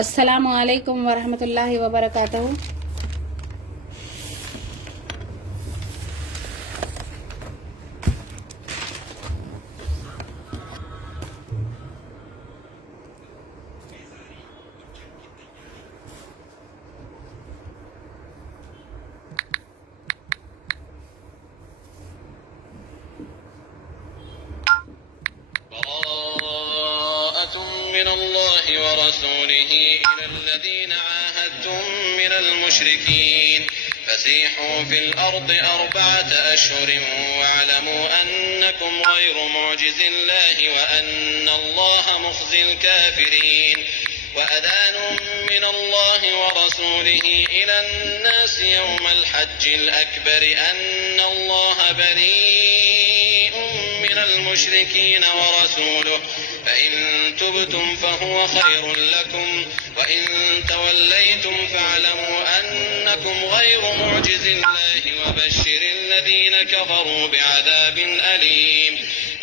السلام علیکم ورحمۃ اللہ وبرکاتہ۔ براءة من الله ورسوله إلى الذين عاهدتم من المشركين فسيحوا في الأرض 4 أشهر واعلموا أنكم غير معجز الله وأن الله مخزي الكافرين وأذان من الله ورسوله إلى الناس يوم الحج الأكبر أن الله بريء من المشركين ورسوله فإن تبتم فهو خير لكم وإن توليتم فاعلموا أنكم غير معجز الله وبشر الذين كفروا بعذاب أليم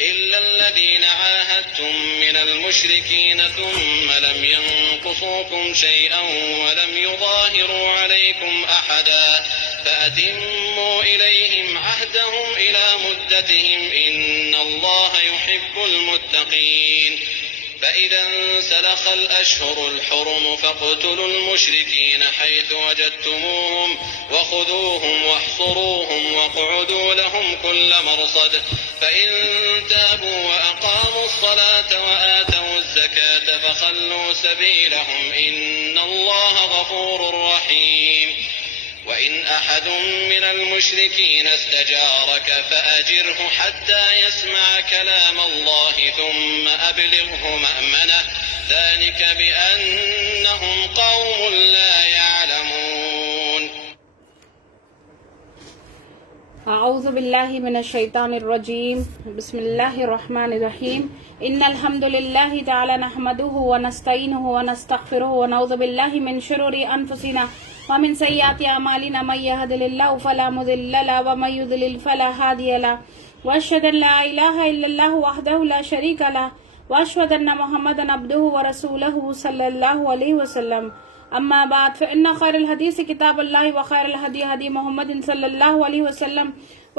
إلا الذين عاهدتم من المشركين ثم لم ينقصوكم شيئا ولم يظاهروا عليكم أحدا فأتموا إليهم عهدهم إلى مدتهم إن الله يحب المتقين فإذا انسلخ الأشهر الحرم فاقتلوا المشركين حيث وجدتموهم وخذوهم واحصروهم واقعدوا لهم كل مرصد فإن تابوا وأقاموا الصلاة وآتوا الزكاة فخلوا سبيلهم إن الله غفور رحيم وإن أحد من المشركين استجارك فأجره حتى يسمع كلام الله ثم أبلغه مأمنه ذلك بأنهم قوم لا يعلمون۔ اعوذ باللہ من الشیطان الرجیم، بسم اللہ الرحمن الرحیم۔ ان الحمد للہ تعالی نحمده ونستعینه ونستغفره ونعوذ باللہ من شرور انفسنا ومن سیئات اعمالنا من يهد الله فلا مضل له ومن يضلل فلا هادي له واشهد ان لا اله الا الله وحده لا شريك له واشهد ان محمدا عبده ورسوله صلى الله عليه وسلم اما بعد فان خير الحديث كتاب الله وخير الهدي هدي محمد صلى الله عليه وسلم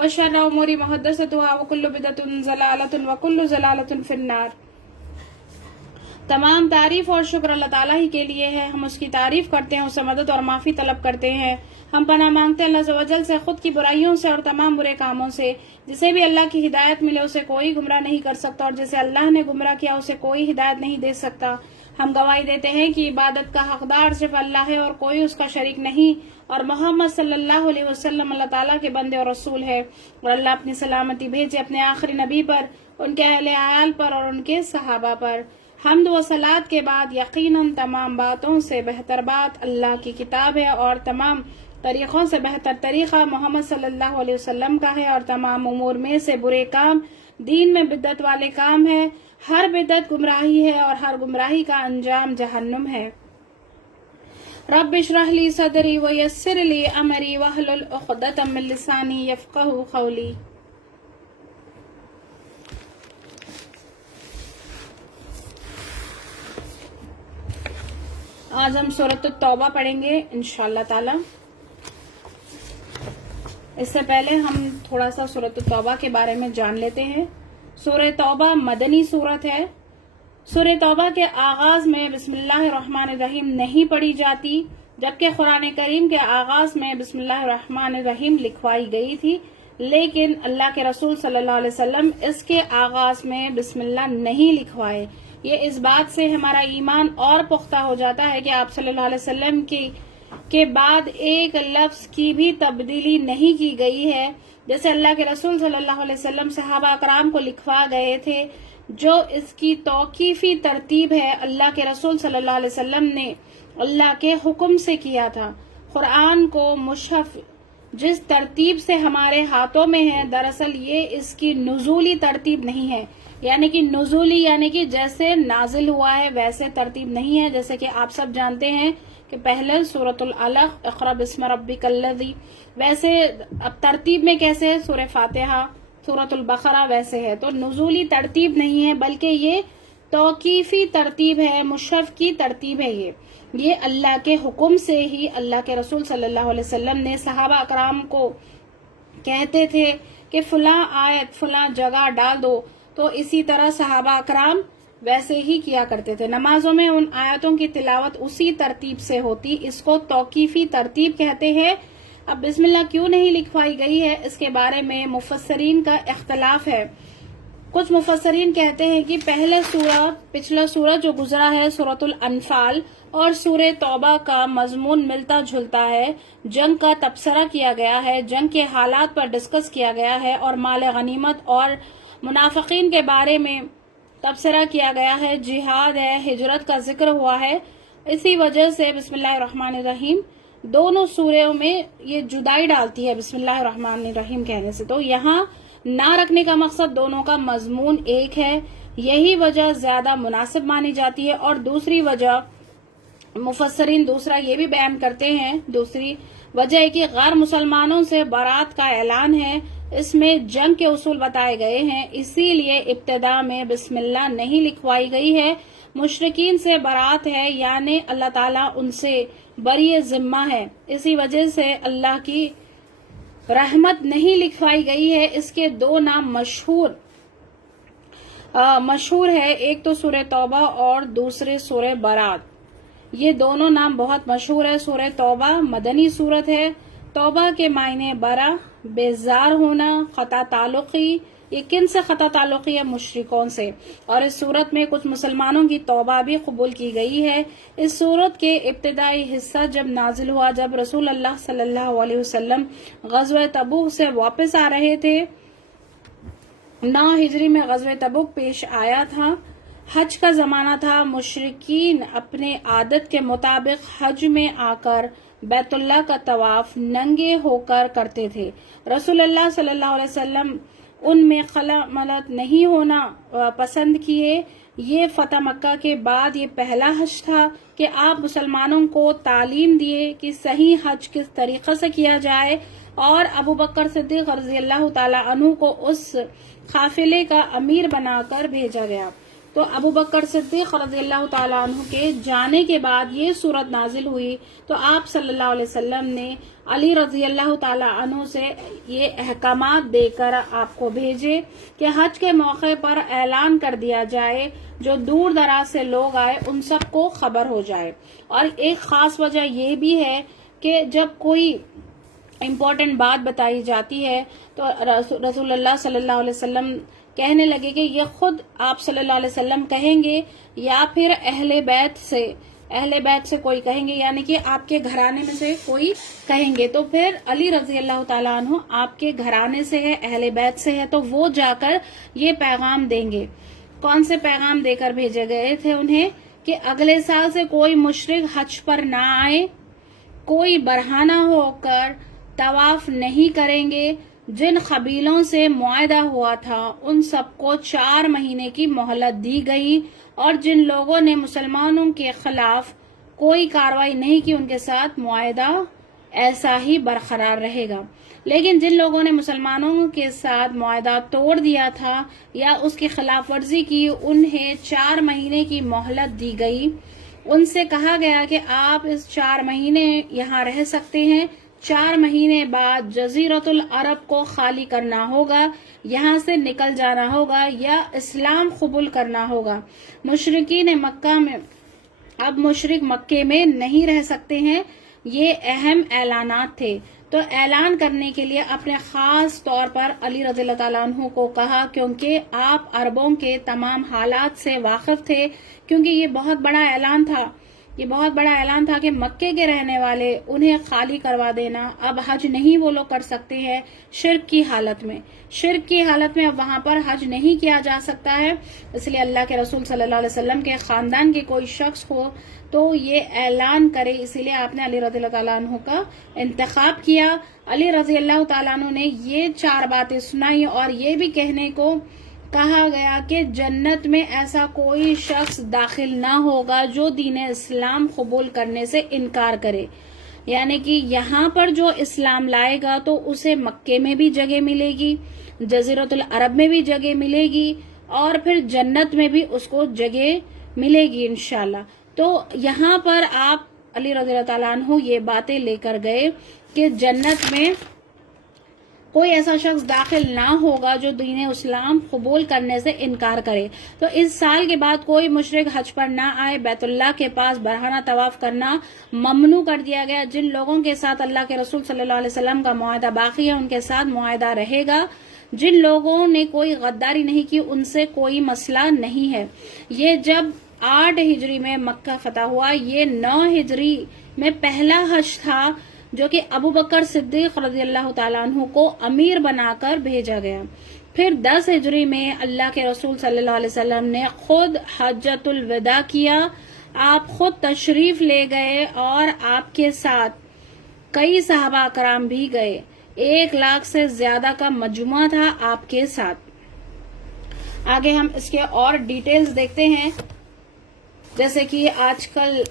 وشر الامور محدثاتها وكل بدعة ضلالة وكل ضلالة في النار۔ تمام تعریف اور شکر اللہ تعالیٰ ہی کے لیے ہے، ہم اس کی تعریف کرتے ہیں، اس سے مدد اور معافی طلب کرتے ہیں، ہم پناہ مانگتے ہیں اللہ عز و جل سے خود کی برائیوں سے اور تمام برے کاموں سے۔ جسے بھی اللہ کی ہدایت ملے اسے کوئی گمراہ نہیں کر سکتا اور جسے اللہ نے گمراہ کیا اسے کوئی ہدایت نہیں دے سکتا۔ ہم گواہی دیتے ہیں کہ عبادت کا حقدار صرف اللہ ہے اور کوئی اس کا شریک نہیں، اور محمد صلی اللہ علیہ وسلم اللہ تعالیٰ کے بندے اور رسول ہے، اور اللہ اپنی سلامتی بھیجے اپنے آخری نبی پر، ان کے اہل عیال پر اور ان کے صحابہ پر۔ حمد و صلات کے بعد یقیناً تمام باتوں سے بہتر بات اللہ کی کتاب ہے اور تمام طریقوں سے بہتر طریقہ محمد صلی اللہ علیہ وسلم کا ہے، اور تمام امور میں سے برے کام دین میں بدعت والے کام ہے۔ ہر بدعت گمراہی ہے اور ہر گمراہی کا انجام جہنم ہے۔ رب اشرح لی صدری ویسر لی امری واحلل عقدۃ من لسانی یفقہوا قولی۔ آج ہم سورۃ التوبہ پڑھیں گے انشاءاللہ تعالی۔ اس سے پہلے ہم تھوڑا سا سورۃ التوبہ کے بارے میں جان لیتے ہیں۔ سورہ توبہ مدنی سورت ہے۔ سورہ توبہ کے آغاز میں بسم اللہ الرحمن الرحیم نہیں پڑھی جاتی، جبکہ قرآن کریم کے آغاز میں بسم اللہ الرحمن الرحیم لکھوائی گئی تھی، لیکن اللہ کے رسول صلی اللہ علیہ وسلم اس کے آغاز میں بسم اللہ نہیں لکھوائے۔ یہ اس بات سے ہمارا ایمان اور پختہ ہو جاتا ہے کہ آپ صلی اللہ علیہ وسلم کے بعد ایک لفظ کی بھی تبدیلی نہیں کی گئی ہے، جیسے اللہ کے رسول صلی اللہ علیہ وسلم صحابہ اکرام کو لکھوا گئے تھے، جو اس کی توقیفی ترتیب ہے اللہ کے رسول صلی اللہ علیہ وسلم نے اللہ کے حکم سے کیا تھا۔ قرآن کو مصحف جس ترتیب سے ہمارے ہاتھوں میں ہے، دراصل یہ اس کی نزولی ترتیب نہیں ہے، یعنی کہ نزولی یعنی کہ جیسے نازل ہوا ہے ویسے ترتیب نہیں ہے، جیسے کہ آپ سب جانتے ہیں کہ پہلے سورۃ العلق اقرأ بسم ربک الذی، ویسے اب ترتیب میں کیسے ہے سورہ فاتحہ سورۃ البقرہ ویسے ہے، تو نزولی ترتیب نہیں ہے بلکہ یہ توقیفی ترتیب ہے، مشرف کی ترتیب ہے۔ یہ اللہ کے حکم سے ہی اللہ کے رسول صلی اللہ علیہ وسلم نے صحابہ اکرام کو کہتے تھے کہ فلاں آیت فلاں جگہ ڈال دو، تو اسی طرح صحابہ اکرام ویسے ہی کیا کرتے تھے۔ نمازوں میں ان آیتوں کی تلاوت اسی ترتیب سے ہوتی، اس کو توقیفی ترتیب کہتے ہیں۔ اب بسم اللہ کیوں نہیں لکھوائی گئی ہے، اس کے بارے میں مفسرین کا اختلاف ہے۔ کچھ مفسرین کہتے ہیں کہ پچھلا سورہ جو گزرا ہے سورۃ الانفال اور سورہ توبہ کا مضمون ملتا جلتا ہے، جنگ کا تبصرہ کیا گیا ہے، جنگ کے حالات پر ڈسکس کیا گیا ہے اور مال غنیمت اور منافقین کے بارے میں تبصرہ کیا گیا ہے، جہاد ہے، ہجرت کا ذکر ہوا ہے۔ اسی وجہ سے بسم اللہ الرحمن الرحیم دونوں سوروں میں یہ جدائی ڈالتی ہے بسم اللہ الرحمن الرحیم کہنے سے، تو یہاں نہ رکھنے کا مقصد دونوں کا مضمون ایک ہے، یہی وجہ زیادہ مناسب مانی جاتی ہے۔ اور دوسری وجہ مفسرین دوسرا یہ بھی بیان کرتے ہیں، دوسری وجہ ہے کہ غیر مسلمانوں سے برات کا اعلان ہے، اس میں جنگ کے اصول بتائے گئے ہیں، اسی لیے ابتدا میں بسم اللہ نہیں لکھوائی گئی ہے۔ مشرکین سے برات ہے، یعنی اللہ تعالیٰ ان سے بری ذمہ ہے، اسی وجہ سے اللہ کی رحمت نہیں لکھوائی گئی ہے۔ اس کے دو نام مشہور ہے، ایک تو سورہ توبہ اور دوسرے سورہ برات، یہ دونوں نام بہت مشہور ہے۔ سورہ توبہ مدنی سورت ہے، توبہ کے معنی برا، بیزار ہونا، قطع تعلقی۔ یہ کن سے قطع تعلقی ہے؟ مشرکوں سے، اور اس صورت میں کچھ مسلمانوں کی توبہ بھی قبول کی گئی ہے۔ اس صورت کے ابتدائی حصہ جب نازل ہوا، جب رسول اللہ صلی اللہ علیہ وسلم غزوہ تبوک سے واپس آ رہے تھے، 9 ہجری میں غزوہ تبوک پیش آیا تھا، حج کا زمانہ تھا، مشرکین اپنے عادت کے مطابق حج میں آ کر بیت اللہ کا طواف ننگے ہو کر کرتے تھے۔ رسول اللہ صلی اللہ علیہ وسلم ان میں خلا ملت نہیں ہونا پسند کیے۔ یہ فتح مکہ کے بعد یہ پہلا حج تھا کہ آپ مسلمانوں کو تعلیم دیے کہ صحیح حج کس طریقے سے کیا جائے، اور ابو بکر صدیق رضی اللہ تعالی عنہ کو اس قافلے کا امیر بنا کر بھیجا گیا۔ تو ابو بکر صدیق رضی اللہ تعالیٰ عنہ کے جانے کے بعد یہ صورت نازل ہوئی، تو آپ صلی اللہ علیہ وسلم نے علی رضی اللہ تعالیٰ عنہ سے یہ احکامات دے کر آپ کو بھیجے کہ حج کے موقع پر اعلان کر دیا جائے، جو دور دراز سے لوگ آئے ان سب کو خبر ہو جائے۔ اور ایک خاص وجہ یہ بھی ہے کہ جب کوئی امپورٹنٹ بات بتائی جاتی ہے تو رسول اللہ صلی اللہ علیہ وسلم کہنے لگے کہ یہ خود آپ صلی اللہ علیہ وسلم کہیں گے یا پھر اہل بیت سے کوئی کہیں گے، یعنی کہ آپ کے گھرانے میں سے کوئی کہیں گے، تو پھر علی رضی اللہ تعالیٰ عنہ آپ کے گھرانے سے ہے، اہل بیت سے ہے، تو وہ جا کر یہ پیغام دیں گے۔ کون سے پیغام دے کر بھیجے گئے تھے انہیں؟ کہ اگلے سال سے کوئی مشرک حج پر نہ آئے، کوئی برہنہ ہو کر طواف نہیں کریں گے، جن قبیلوں سے معاہدہ ہوا تھا ان سب کو 4 مہینے کی مہلت دی گئی، اور جن لوگوں نے مسلمانوں کے خلاف کوئی کارروائی نہیں کی ان کے ساتھ معاہدہ ایسا ہی برقرار رہے گا۔ لیکن جن لوگوں نے مسلمانوں کے ساتھ معاہدہ توڑ دیا تھا یا اس کی خلاف ورزی کی، انہیں 4 مہینے کی مہلت دی گئی۔ ان سے کہا گیا کہ آپ اس 4 مہینے یہاں رہ سکتے ہیں، 4 مہینے بعد جزیرۃ العرب کو خالی کرنا ہوگا، یہاں سے نکل جانا ہوگا یا اسلام قبول کرنا ہوگا۔ مشرکین مکہ میں اب مشرک مکے میں نہیں رہ سکتے ہیں، یہ اہم اعلانات تھے۔ تو اعلان کرنے کے لیے اپنے خاص طور پر علی رضی اللہ تعالیٰ عنہ کو کہا، کیونکہ آپ عربوں کے تمام حالات سے واقف تھے، کیونکہ یہ بہت بڑا اعلان تھا کہ مکے کے رہنے والے انہیں خالی کروا دینا، اب حج نہیں وہ لوگ کر سکتے ہیں شرک کی حالت میں اب وہاں پر حج نہیں کیا جا سکتا ہے۔ اس لیے اللہ کے رسول صلی اللہ علیہ وسلم کے خاندان کے کوئی شخص ہو تو یہ اعلان کرے، اسی لیے آپ نے علی رضی اللہ تعالیٰ عنہ کا انتخاب کیا۔ علی رضی اللہ تعالیٰ عنہ نے یہ 4 باتیں سنائی، اور یہ بھی کہنے کو کہا گیا کہ جنت میں ایسا کوئی شخص داخل نہ ہوگا جو دین اسلام قبول کرنے سے انکار کرے، یعنی کہ یہاں پر جو اسلام لائے گا تو اسے مکے میں بھی جگہ ملے گی، جزیرۃ العرب میں بھی جگہ ملے گی، اور پھر جنت میں بھی اس کو جگہ ملے گی انشاءاللہ. تو یہاں پر آپ علی رضی اللہ تعالیٰ عنہ یہ باتیں لے کر گئے کہ جنت میں کوئی ایسا شخص داخل نہ ہوگا جو دین اسلام قبول کرنے سے انکار کرے. تو اس سال کے بعد کوئی مشرک حج پر نہ آئے. بیت اللہ کے پاس برہنہ طواف کرنا ممنوع کر دیا گیا. جن لوگوں کے ساتھ اللہ کے رسول صلی اللہ علیہ وسلم کا معاہدہ باقی ہے ان کے ساتھ معاہدہ رہے گا. جن لوگوں نے کوئی غداری نہیں کی ان سے کوئی مسئلہ نہیں ہے. یہ جب 8 ہجری میں مکہ فتح ہوا. یہ 9 ہجری میں پہلا حج تھا جو کہ ابو بکر صدیق رضی اللہ تعالیٰ عنہ کو امیر بنا کر بھیجا گیا. پھر 10 ہجری میں اللہ کے رسول صلی اللہ علیہ وسلم نے خود حجۃ الوداع کیا. آپ خود تشریف لے گئے اور آپ کے ساتھ کئی صحابہ کرام بھی گئے. 1 لاکھ سے زیادہ کا مجموعہ تھا آپ کے ساتھ. آگے ہم اس کے اور ڈیٹیلز دیکھتے ہیں. جیسے کہ آج کل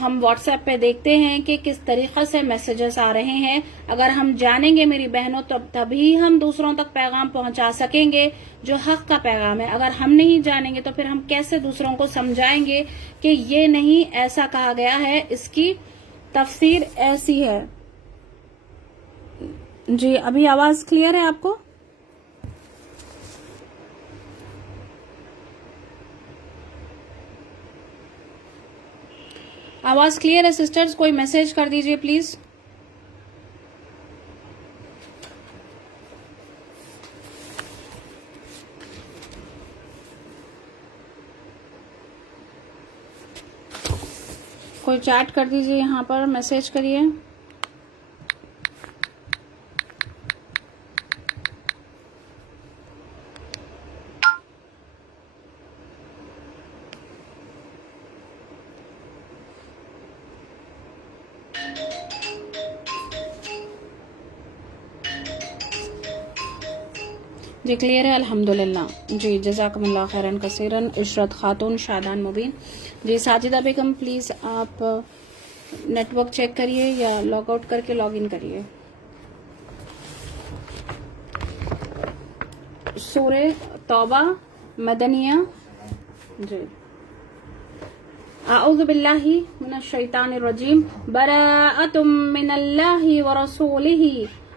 ہم واٹس ایپ پہ دیکھتے ہیں کہ کس طریقے سے میسیجز آ رہے ہیں. اگر ہم جانیں گے میری بہنوں تو تبھی ہم دوسروں تک پیغام پہنچا سکیں گے جو حق کا پیغام ہے. اگر ہم نہیں جانیں گے تو پھر ہم کیسے دوسروں کو سمجھائیں گے کہ یہ نہیں ایسا کہا گیا ہے, اس کی تفسیر ایسی ہے. جی ابھی آواز کلیئر ہے آپ کو؟ آواز کلیئر ہے سسٹرز؟ کوئی میسج کر دیجئے پلیز. کوئی چیٹ کر دیجئے, یہاں پر میسج کریے. جی کلیئر ہے الحمدللہ. جی جزاکم اللہ خیرن کثیرن. عشرت خاتون, شادان مبین. جی ساجدہ بیگم پلیز آپ نیٹ ورک چیک کریے یا لاگ آؤٹ کر کے لاگ ان کریے. سورہ توبہ مدنیہ. جی اعوذ باللہ من الشیطان الرجیم. براءۃ من اللہ ورسولہ.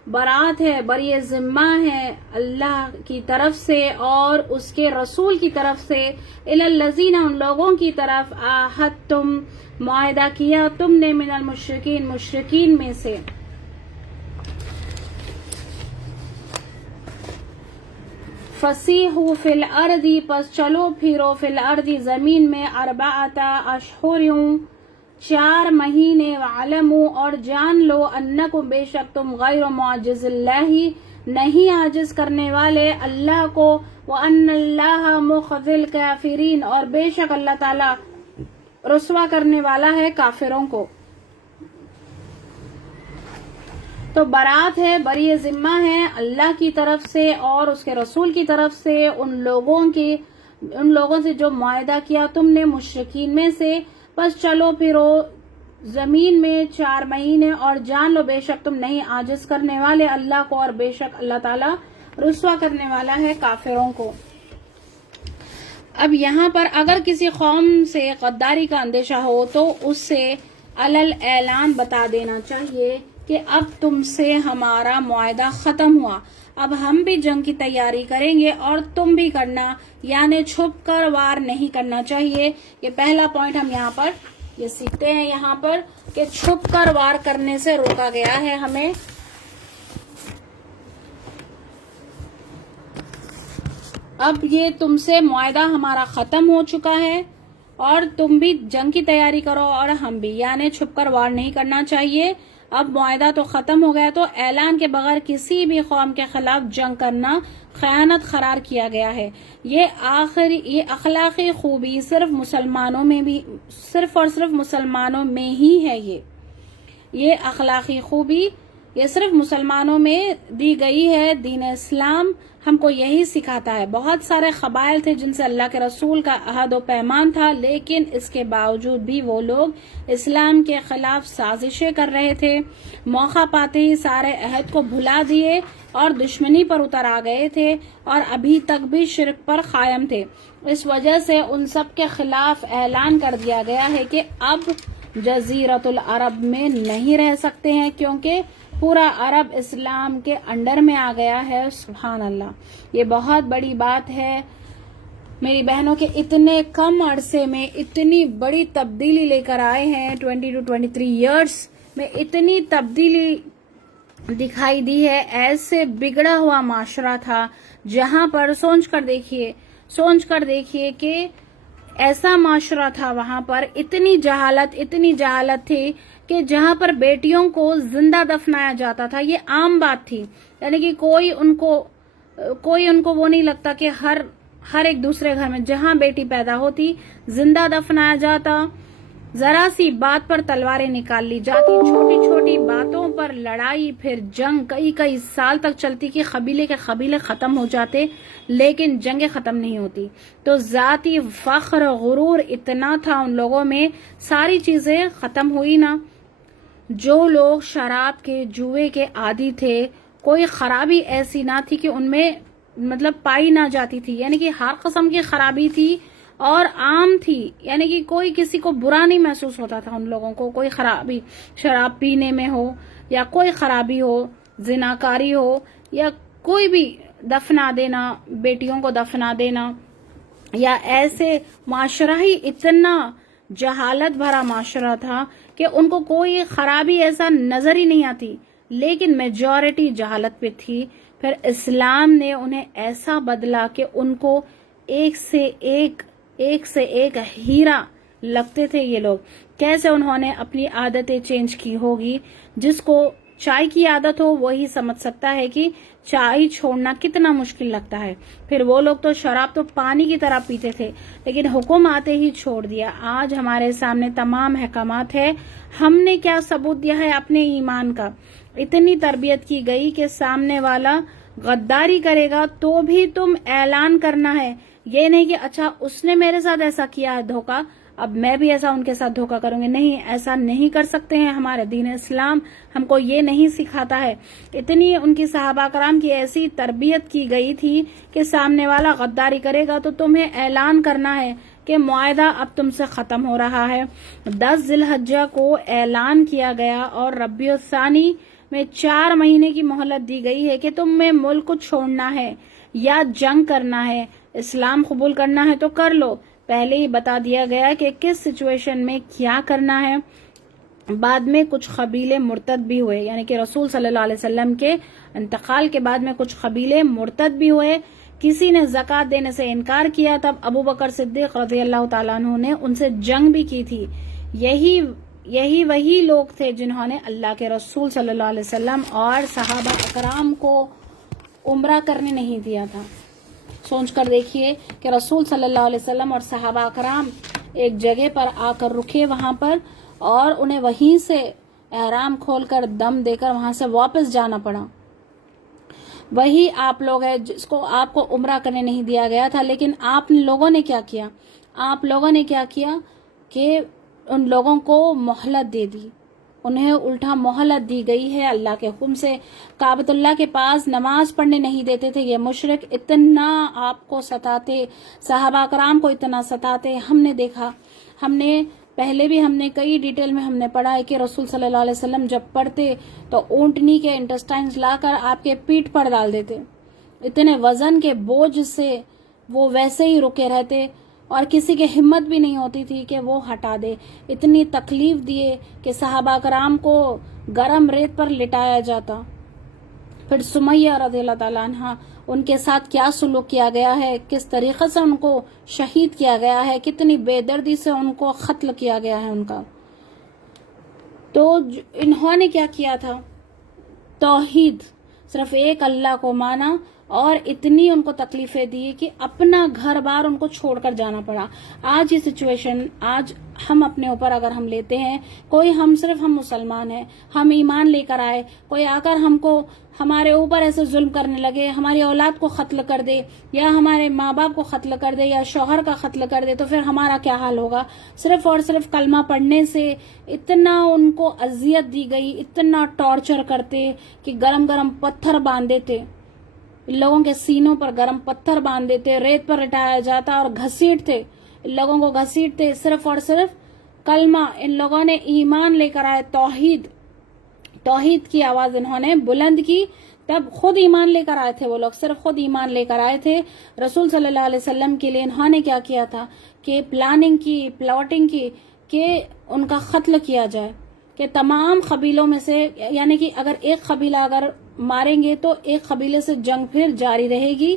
برات ہے, بری ذمہ ہے اللہ کی طرف سے اور اس کے رسول کی طرف سے. الی الذین, ان لوگوں کی طرف, عاہدتم, معاہدہ کیا تم نے, من المشرکین, مشرکین میں سے. فسیحوا فی الارض, پس چلو پھرو, فی الارض, زمین میں, 4 اشہر, 4 مہینے, وعلموا, اور جان لو, انکم, بے شک تم, غیر معجز اللہ, نہیں عاجز کرنے والے اللہ کو, وان اللہ مخزی الکافرین, اور بے شک اللہ تعالی رسوا کرنے والا ہے کافروں کو. تو برات ہے, بری ذمہ ہے اللہ کی طرف سے اور اس کے رسول کی طرف سے ان لوگوں سے جو معاہدہ کیا تم نے مشرکین میں سے. بس چلو پھرو زمین میں 4 مہینے, اور جان لو بے شک تم نہیں عاجز کرنے والے اللہ کو, اور بے شک اللہ تعالی رسوا کرنے والا ہے کافروں کو. اب یہاں پر اگر کسی قوم سے غداری کا اندیشہ ہو تو اس سے علل اعلان بتا دینا چاہیے کہ اب تم سے ہمارا معاہدہ ختم ہوا, اب ہم بھی جنگ کی تیاری کریں گے اور تم بھی کرنا, یعنی چھپ کر وار نہیں کرنا چاہیے. یہ پہلا پوائنٹ ہم یہاں پر یہ سیکھتے ہیں یہاں پر کہ چھپ کر وار کرنے سے روکا گیا ہے ہمیں. اب یہ تم سے معاہدہ ہمارا ختم ہو چکا ہے اور تم بھی جنگ کی تیاری کرو اور ہم بھی, یعنی چھپ کر وار نہیں کرنا چاہیے. اب معاہدہ تو ختم ہو گیا تو اعلان کے بغیر کسی بھی قوم کے خلاف جنگ کرنا خیانت قرار کیا گیا ہے. یہ اخلاقی خوبی صرف مسلمانوں میں بھی, صرف اور صرف مسلمانوں میں ہی ہے. یہ اخلاقی خوبی یہ صرف مسلمانوں میں دی گئی ہے. دین اسلام ہم کو یہی سکھاتا ہے. بہت سارے قبائل تھے جن سے اللہ کے رسول کا عہد و پیمان تھا، لیکن اس کے باوجود بھی وہ لوگ اسلام کے خلاف سازشیں کر رہے تھے. موقع پاتے ہی سارے عہد کو بھلا دیے اور دشمنی پر اتر آ گئے تھے اور ابھی تک بھی شرک پر قائم تھے. اس وجہ سے ان سب کے خلاف اعلان کر دیا گیا ہے کہ اب جزیرۃ العرب میں نہیں رہ سکتے ہیں، کیونکہ پورا عرب اسلام کے انڈر میں آ گیا ہے. سبحان اللہ، یہ بہت بڑی بات ہے میری بہنوں کے. اتنے کم عرصے میں اتنی بڑی تبدیلی لے کر آئے ہیں. 20 to 23 ایئرس میں اتنی تبدیلی دکھائی دی ہے. ایسے بگڑا ہوا معاشرہ تھا جہاں پر سوچ کر دیکھیے کہ ایسا معاشرہ تھا، وہاں پر اتنی جہالت تھی کہ جہاں پر بیٹیوں کو زندہ دفنایا جاتا تھا. یہ عام بات تھی، یعنی کہ کوئی ان کو وہ نہیں لگتا کہ ہر ایک دوسرے گھر میں جہاں بیٹی پیدا ہوتی زندہ دفنایا جاتا. ذرا سی بات پر تلواریں نکال لی جاتی، چھوٹی چھوٹی باتوں پر لڑائی، پھر جنگ کئی سال تک چلتی کہ قبیلے کے قبیلے ختم ہو جاتے، لیکن جنگیں ختم نہیں ہوتی. تو ذاتی فخر غرور اتنا تھا ان لوگوں میں، ساری چیزیں ختم ہوئی نا. جو لوگ شراب کے، جوئے کے عادی تھے، کوئی خرابی ایسی نہ تھی کہ ان میں پائی نہ جاتی تھی. یعنی کہ ہر قسم کی خرابی تھی اور عام تھی، یعنی کہ کوئی کسی کو برا نہیں محسوس ہوتا تھا. ان لوگوں کو کوئی خرابی شراب پینے میں ہو یا کوئی خرابی ہو، زناکاری ہو یا کوئی بھی دفنا دینا، بیٹیوں کو دفنا دینا، یا ایسے معاشرہ ہی اتنا جہالت بھرا معاشرہ تھا کہ ان کو کوئی خرابی ایسا نظر ہی نہیں آتی، لیکن میجورٹی جہالت پہ تھی. پھر اسلام نے انہیں ایسا بدلا کہ ان کو ایک سے ایک ہیرا لگتے تھے یہ لوگ. کیسے انہوں نے اپنی عادتیں چینج کی ہوگی. جس کو چائے کی عادت ہو وہی سمجھ سکتا ہے کہ چائے چھوڑنا کتنا مشکل لگتا ہے. پھر وہ لوگ تو شراب تو پانی کی طرح پیتے تھے، لیکن حکم آتے ہی چھوڑ دیا. آج ہمارے سامنے تمام احکامات ہے. ہم نے کیا ثبوت دیا ہے اپنے ایمان کا؟ اتنی تربیت کی گئی کہ سامنے والا غداری کرے گا تو بھی تم اعلان کرنا ہے. یہ نہیں کہ اچھا اس نے میرے ساتھ ایسا کیا ہے دھوکہ، اب میں بھی ایسا ان کے ساتھ دھوکہ کروں گی. نہیں، ایسا نہیں کر سکتے ہیں. ہمارے دین اسلام ہم کو یہ نہیں سکھاتا ہے. اتنی ان کی صحابہ کرام کی ایسی تربیت کی گئی تھی کہ سامنے والا غداری کرے گا تو تمہیں اعلان کرنا ہے کہ معاہدہ اب تم سے ختم ہو رہا ہے. 10 ذی الحجہ کو اعلان کیا گیا اور ربیع الثانی میں 4 مہینے کی مہلت دی گئی ہے کہ تم میں ملک کو چھوڑنا ہے یا جنگ کرنا ہے. اسلام قبول کرنا ہے تو کر لو. پہلے ہی بتا دیا گیا کہ کس سچویشن میں کیا کرنا ہے. بعد میں کچھ قبیلے مرتد بھی ہوئے، یعنی کہ رسول صلی اللہ علیہ وسلم کے انتقال کے بعد میں کچھ قبیلے مرتد بھی ہوئے. کسی نے زکوٰۃ دینے سے انکار کیا، تب ابو بکر صدیق رضی اللہ تعالیٰ عنہ نے ان سے جنگ بھی کی تھی. یہی وہی لوگ تھے جنہوں نے اللہ کے رسول صلی اللہ علیہ وسلم اور صحابہ اکرام کو عمرہ کرنے نہیں دیا تھا. سوچ کر دیکھیے کہ رسول صلی اللہ علیہ وسلم اور صحابہ اکرام ایک جگہ پر آ کر رکے وہاں پر، اور انہیں وہیں سے احرام کھول کر دم دے کر وہاں سے واپس جانا پڑا. وہی آپ لوگ ہیں جس کو آپ کو عمرہ کرنے نہیں دیا گیا تھا. لیکن آپ لوگوں نے کیا کیا؟ آپ لوگوں نے کیا کیا کہ ان لوگوں کو مہلت دے دی. انہیں الٹا مہلت دی گئی ہے اللہ کے حکم سے. کعبۃ اللہ کے پاس نماز پڑھنے نہیں دیتے تھے یہ مشرک. اتنا آپ کو ستاتے، صحابہ کرام کو اتنا ستاتے. ہم نے دیکھا، پہلے بھی ہم نے کئی ڈیٹیل میں ہم نے پڑھا ہے کہ رسول صلی اللہ علیہ وسلم جب پڑھتے تو اونٹنی کے انٹسٹائنز لا کر آپ کے پیٹھ پر ڈال دیتے. اتنے وزن کے بوجھ سے وہ ویسے ہی رکے رہتے اور کسی کی ہمت بھی نہیں ہوتی تھی کہ وہ ہٹا دے. اتنی تکلیف دیے کہ صحابہ کرام کو گرم ریت پر لٹایا جاتا. پھر سمیہ رضی اللہ تعالیٰ عنہ، ان کے ساتھ کیا سلوک کیا گیا ہے، کس طریقے سے ان کو شہید کیا گیا ہے، کتنی بے دردی سے ان کو قتل کیا گیا ہے ان کا. تو انہوں نے کیا کیا تھا؟ توحید، صرف ایک اللہ کو مانا اور اتنی ان کو تکلیفیں دی کہ اپنا گھر بار ان کو چھوڑ کر جانا پڑا. آج یہ سچویشن آج ہم اپنے اوپر اگر ہم لیتے ہیں، کوئی صرف ہم مسلمان ہیں، ہم ایمان لے کر آئے، کوئی آ کر ہمارے اوپر ایسے ظلم کرنے لگے، ہماری اولاد کو قتل کر دے یا ہمارے ماں باپ کو قتل کر دے یا شوہر کا قتل کر دے، تو پھر ہمارا کیا حال ہوگا. صرف اور صرف کلمہ پڑھنے سے اتنا ان کو اذیت دی گئی، اتنا ٹارچر کرتے کہ گرم گرم پتھر باندھ دیتے، ان لوگوں کے سینوں پر گرم پتھر باندھ دیتے، ریت پر لٹایا جاتا اور گھسیٹتے، ان لوگوں کو گھسیٹتے. صرف اور صرف کلمہ، ان لوگوں نے ایمان لے کر آئے، توحید کی آواز انہوں نے بلند کی، تب خود ایمان لے کر آئے تھے وہ لوگ، صرف خود ایمان لے کر آئے تھے. رسول صلی اللہ علیہ وسلم کے لیے انہوں نے کیا کیا تھا کہ پلاننگ کی، پلاٹنگ کی کہ ان کا قتل کیا جائے، کہ تمام قبیلوں میں سے، یعنی کہ اگر ایک قبیلہ اگر ماریں گے تو ایک قبیلے سے جنگ پھر جاری رہے گی.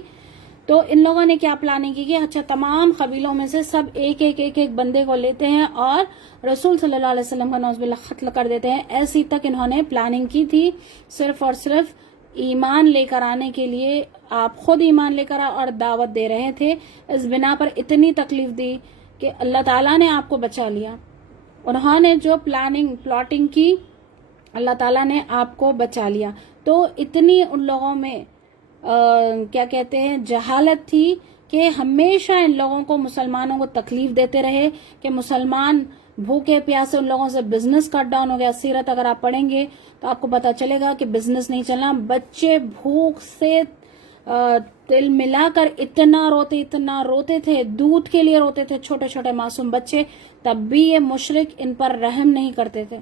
تو ان لوگوں نے کیا پلاننگ کی کہ اچھا تمام قبیلوں میں سے سب ایک بندے کو لیتے ہیں اور رسول صلی اللہ علیہ وسلم کا نعوذ باللہ قتل کر دیتے ہیں. ایسی تک انہوں نے پلاننگ کی تھی، صرف اور صرف ایمان لے کر آنے کے لیے. آپ خود ایمان لے کر اور دعوت دے رہے تھے، اس بنا پر اتنی تکلیف دی کہ اللہ تعالیٰ نے آپ کو بچا لیا. انہوں نے جو پلاٹنگ کی، اللہ تعالیٰ نے آپ کو بچا لیا. تو اتنی ان لوگوں میں کیا کہتے ہیں جہالت تھی کہ ہمیشہ ان لوگوں کو، مسلمانوں کو تکلیف دیتے رہے کہ مسلمان بھوکے پیاسے، ان لوگوں سے بزنس کٹ ڈاؤن ہو گیا. سیرت اگر آپ پڑھیں گے تو آپ کو پتا چلے گا کہ بزنس نہیں چلنا. بچے بھوک سے دل ملا کر اتنا روتے تھے، دودھ کے لیے روتے تھے، چھوٹے چھوٹے معصوم بچے. تب بھی یہ مشرک ان پر رحم نہیں کرتے تھے.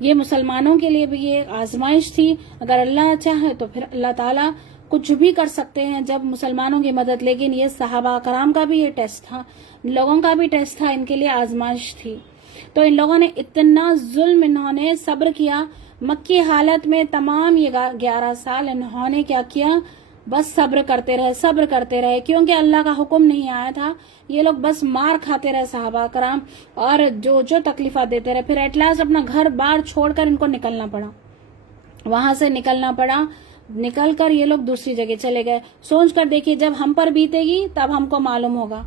یہ مسلمانوں کے لیے بھی یہ آزمائش تھی. اگر اللہ چاہے تو پھر اللہ تعالیٰ کچھ بھی کر سکتے ہیں جب مسلمانوں کی مدد. لیکن یہ صحابہ کرام کا بھی یہ ٹیسٹ تھا، ان لوگوں کا بھی ٹیسٹ تھا، ان کے لیے آزمائش تھی. تو ان لوگوں نے اتنا ظلم، انہوں نے صبر کیا. مکی حالت میں تمام یہ 11 سال انہوں نے کیا کیا، بس صبر کرتے رہے کیونکہ اللہ کا حکم نہیں آیا تھا. یہ لوگ بس مار کھاتے رہے صحابہ کرام اور جو تکلیفات دیتے رہے. پھر ایٹ لاسٹ اپنا گھر بار چھوڑ کر ان کو نکلنا پڑا، وہاں سے نکلنا پڑا. نکل کر یہ لوگ دوسری جگہ چلے گئے. سوچ کر دیکھیے جب ہم پر بیتے گی تب ہم کو معلوم ہوگا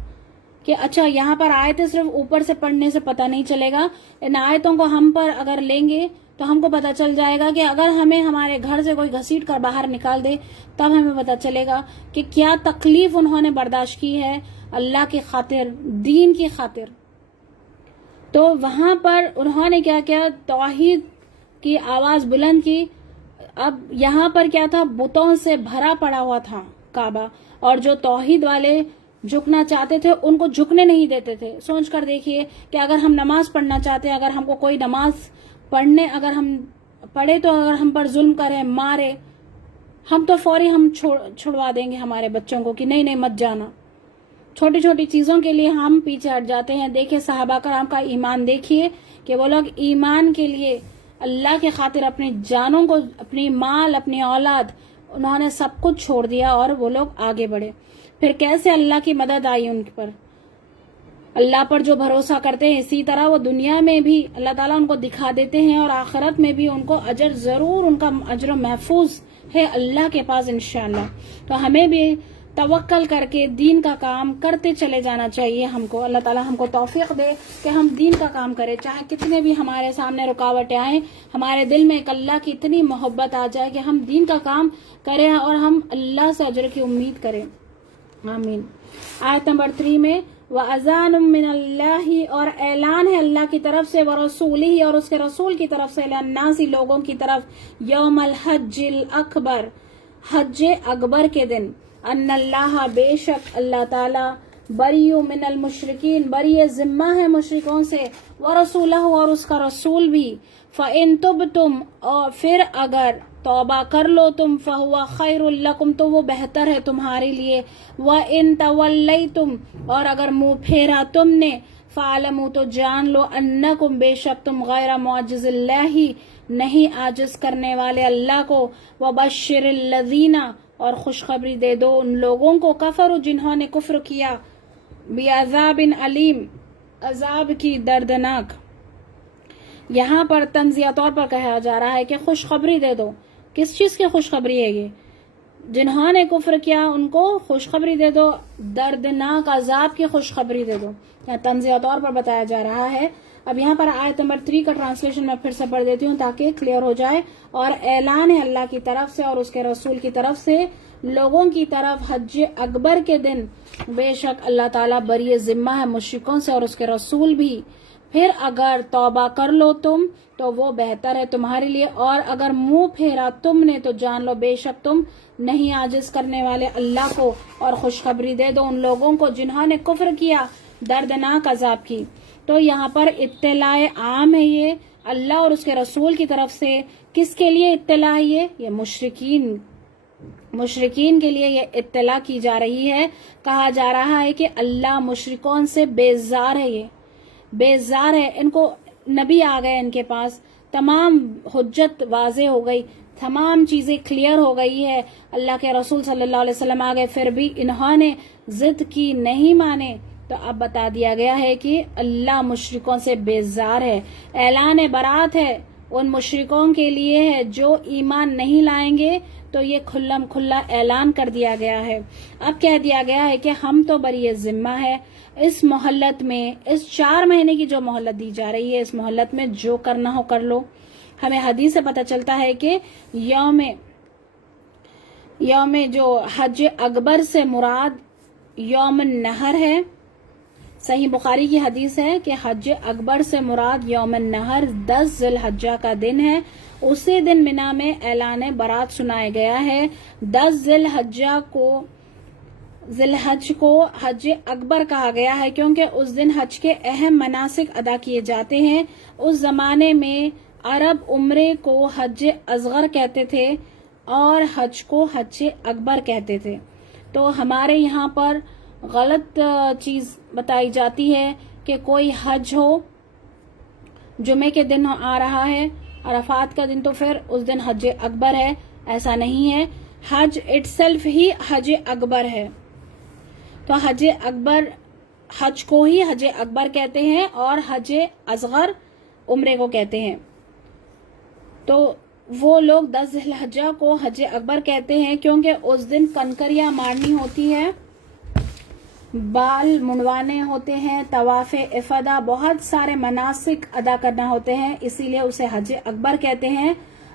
کہ اچھا یہاں پر آئے تھے، صرف اوپر سے پڑھنے سے پتہ نہیں چلے گا. ان آیتوں کو ہم پر اگر لیں گے تو ہم کو پتہ چل جائے گا کہ اگر ہمیں ہمارے گھر سے کوئی گھسیٹ کر باہر نکال دے تب ہمیں پتہ چلے گا کہ کیا تکلیف انہوں نے برداشت کی ہے اللہ کی خاطر، دین کی خاطر. تو وہاں پر انہوں نے کیا کیا، توحید کی آواز بلند کی. اب یہاں پر کیا تھا، بتوں سے بھرا پڑا ہوا تھا کعبہ، اور جو توحید والے جھکنا چاہتے تھے ان کو جھکنے نہیں دیتے تھے. سوچ کر دیکھیے کہ اگر ہم نماز پڑھنا چاہتے ہیں، اگر ہم کو کوئی نماز اگر ہم پڑھے تو اگر ہم پر ظلم کرے، مارے، ہم تو فوری ہم چھڑوا دیں گے ہمارے بچوں کو کہ نہیں مت جانا. چھوٹی چھوٹی چیزوں کے لیے ہم پیچھے ہٹ جاتے ہیں. دیکھیں صحابہ کرام کا ایمان، دیکھیے کہ وہ لوگ ایمان کے لیے اللہ کے خاطر اپنی جانوں کو، اپنی مال، اپنی اولاد، انہوں نے سب کچھ چھوڑ دیا اور وہ لوگ آگے بڑھے. پھر کیسے اللہ کی مدد آئی ان پر. اللہ پر جو بھروسہ کرتے ہیں اسی طرح وہ دنیا میں بھی اللہ تعالیٰ ان کو دکھا دیتے ہیں اور آخرت میں بھی ان کو اجر ضرور، ان کا اجر محفوظ ہے اللہ کے پاس انشاءاللہ. تو ہمیں بھی توکل کر کے دین کا کام کرتے چلے جانا چاہیے. ہم کو اللہ تعالیٰ ہم کو توفیق دے کہ ہم دین کا کام کریں، چاہے کتنے بھی ہمارے سامنے رکاوٹیں آئیں، ہمارے دل میں ایک اللہ کی اتنی محبت آ جائے کہ ہم دین کا کام کریں اور ہم اللہ سے اجر کی امید کریں. آمین. آیت نمبر 3 میں وَأَذَانٌ مِّنَ اللَّهِ، اور اعلان ہے اللہ کی طرف سے، وَرَسُولِهِ، اور اس کے رسول کی طرف سے، لِلنَّاسِ، لوگوں کی طرف، یوم الحج الاکبر، حج اکبر کے دن، ان اللہ، بے شک اللہ تعالی، بریء من المشرکین، بری ذمہ ہے مشرکوں سے، ورسولہ، اور اس کا رسول بھی، فَإِن تُبْتُمْ، اور پھر اگر توبہ کر لو تم، فَهُوَ خَيْرٌ لَكُمْ، تو وہ بہتر ہے تمہارے لیے، وَإِن تَوَلَّيْتُمْ، اور اگر منہ پھیرا تم نے، فَاعْلَمُوا، تو جان لو، أَنَّكُمْ، بے شک تم، غیر معجز اللہ، نہیں عاجز کرنے والے اللہ کو، وَبَشِّرِ الَّذِينَ، اور خوشخبری دے دو ان لوگوں کو، کفروا، جنہوں نے کفر کیا، بعذاب علیم، عذاب کی دردناک. یہاں پر تنزیہ طور پر کہا جا رہا ہے کہ خوشخبری دے دو. کس چیز کی خوشخبری ہے یہ؟ جنہوں نے کفر کیا ان کو خوشخبری دے دو، دردناک عذاب کی خوشخبری دے دو. یہاں تنزیہ طور پر بتایا جا رہا ہے. اب یہاں پر آیت نمبر 3 کا ٹرانسلیشن میں پھر سے پڑھ دیتی ہوں تاکہ کلیئر ہو جائے. اور اعلان ہے اللہ کی طرف سے اور اس کے رسول کی طرف سے لوگوں کی طرف حج اکبر کے دن بے شک اللہ تعالیٰ بری ذمہ ہے مشرکوں سے اور اس کے رسول بھی. پھر اگر توبہ کر لو تم تو وہ بہتر ہے تمہارے لیے، اور اگر منہ پھیرا تم نے تو جان لو بے شک تم نہیں عاجز کرنے والے اللہ کو. اور خوشخبری دے دو ان لوگوں کو جنہوں نے کفر کیا دردناک عذاب کی. تو یہاں پر اطلاع عام ہے، یہ اللہ اور اس کے رسول کی طرف سے. کس کے لیے اطلاع ہے؟ یہ مشرکین کے لیے یہ اطلاع کی جا رہی ہے. کہا جا رہا ہے کہ اللہ مشرکوں سے بیزار ہے، یہ بیزار ہے. ان کو نبی آ گئے، ان کے پاس تمام حجت واضح ہو گئی، تمام چیزیں کلیئر ہو گئی ہے. اللہ کے رسول صلی اللہ علیہ وسلم آ گئے، پھر بھی انہوں نے ضد کی، نہیں مانے. تو اب بتا دیا گیا ہے کہ اللہ مشرکوں سے بیزار ہے. اعلان برات ہے ان مشرکوں کے لیے ہے جو ایمان نہیں لائیں گے. تو یہ کھلم کھلا اعلان کر دیا گیا ہے. اب کہہ دیا گیا ہے کہ ہم تو بری ذمہ ہے اس مہلت میں، اس 4 مہینے کی جو مہلت دی جا رہی ہے، اس مہلت میں جو کرنا ہو کر لو. ہمیں حدیث سے پتہ چلتا ہے کہ یوم جو حج اکبر سے مراد یوم النحر ہے. صحیح بخاری کی حدیث ہے کہ حج اکبر سے مراد یوم النحر 10 ذی الحجہ کا دن ہے. اسی دن منا میں اعلان برات سنایا گیا ہے. 10 ذی الحج کو حج اکبر کہا گیا ہے کیونکہ اس دن حج کے اہم مناسک ادا کیے جاتے ہیں. اس زمانے میں عرب عمرے کو حج اصغر کہتے تھے اور حج کو حج اکبر کہتے تھے. تو ہمارے یہاں پر غلط چیز بتائی جاتی ہے کہ کوئی حج ہو، جمعے کے دن آ رہا ہے، عرفات کا دن، تو پھر اس دن حج اکبر ہے. ایسا نہیں ہے، حج اٹ سیلف ہی حج اکبر ہے. تو حج کو ہی حج اکبر کہتے ہیں اور حج اصغر عمرے کو کہتے ہیں. تو وہ لوگ 10 ذی الحجہ کو حج اکبر کہتے ہیں کیونکہ اس دن کنکریاں مارنی ہوتی ہے، بال منڈوانے ہوتے ہیں، طواف افاضہ، بہت سارے مناسک ادا کرنا ہوتے ہیں، اسی لیے اسے حج اکبر کہتے ہیں.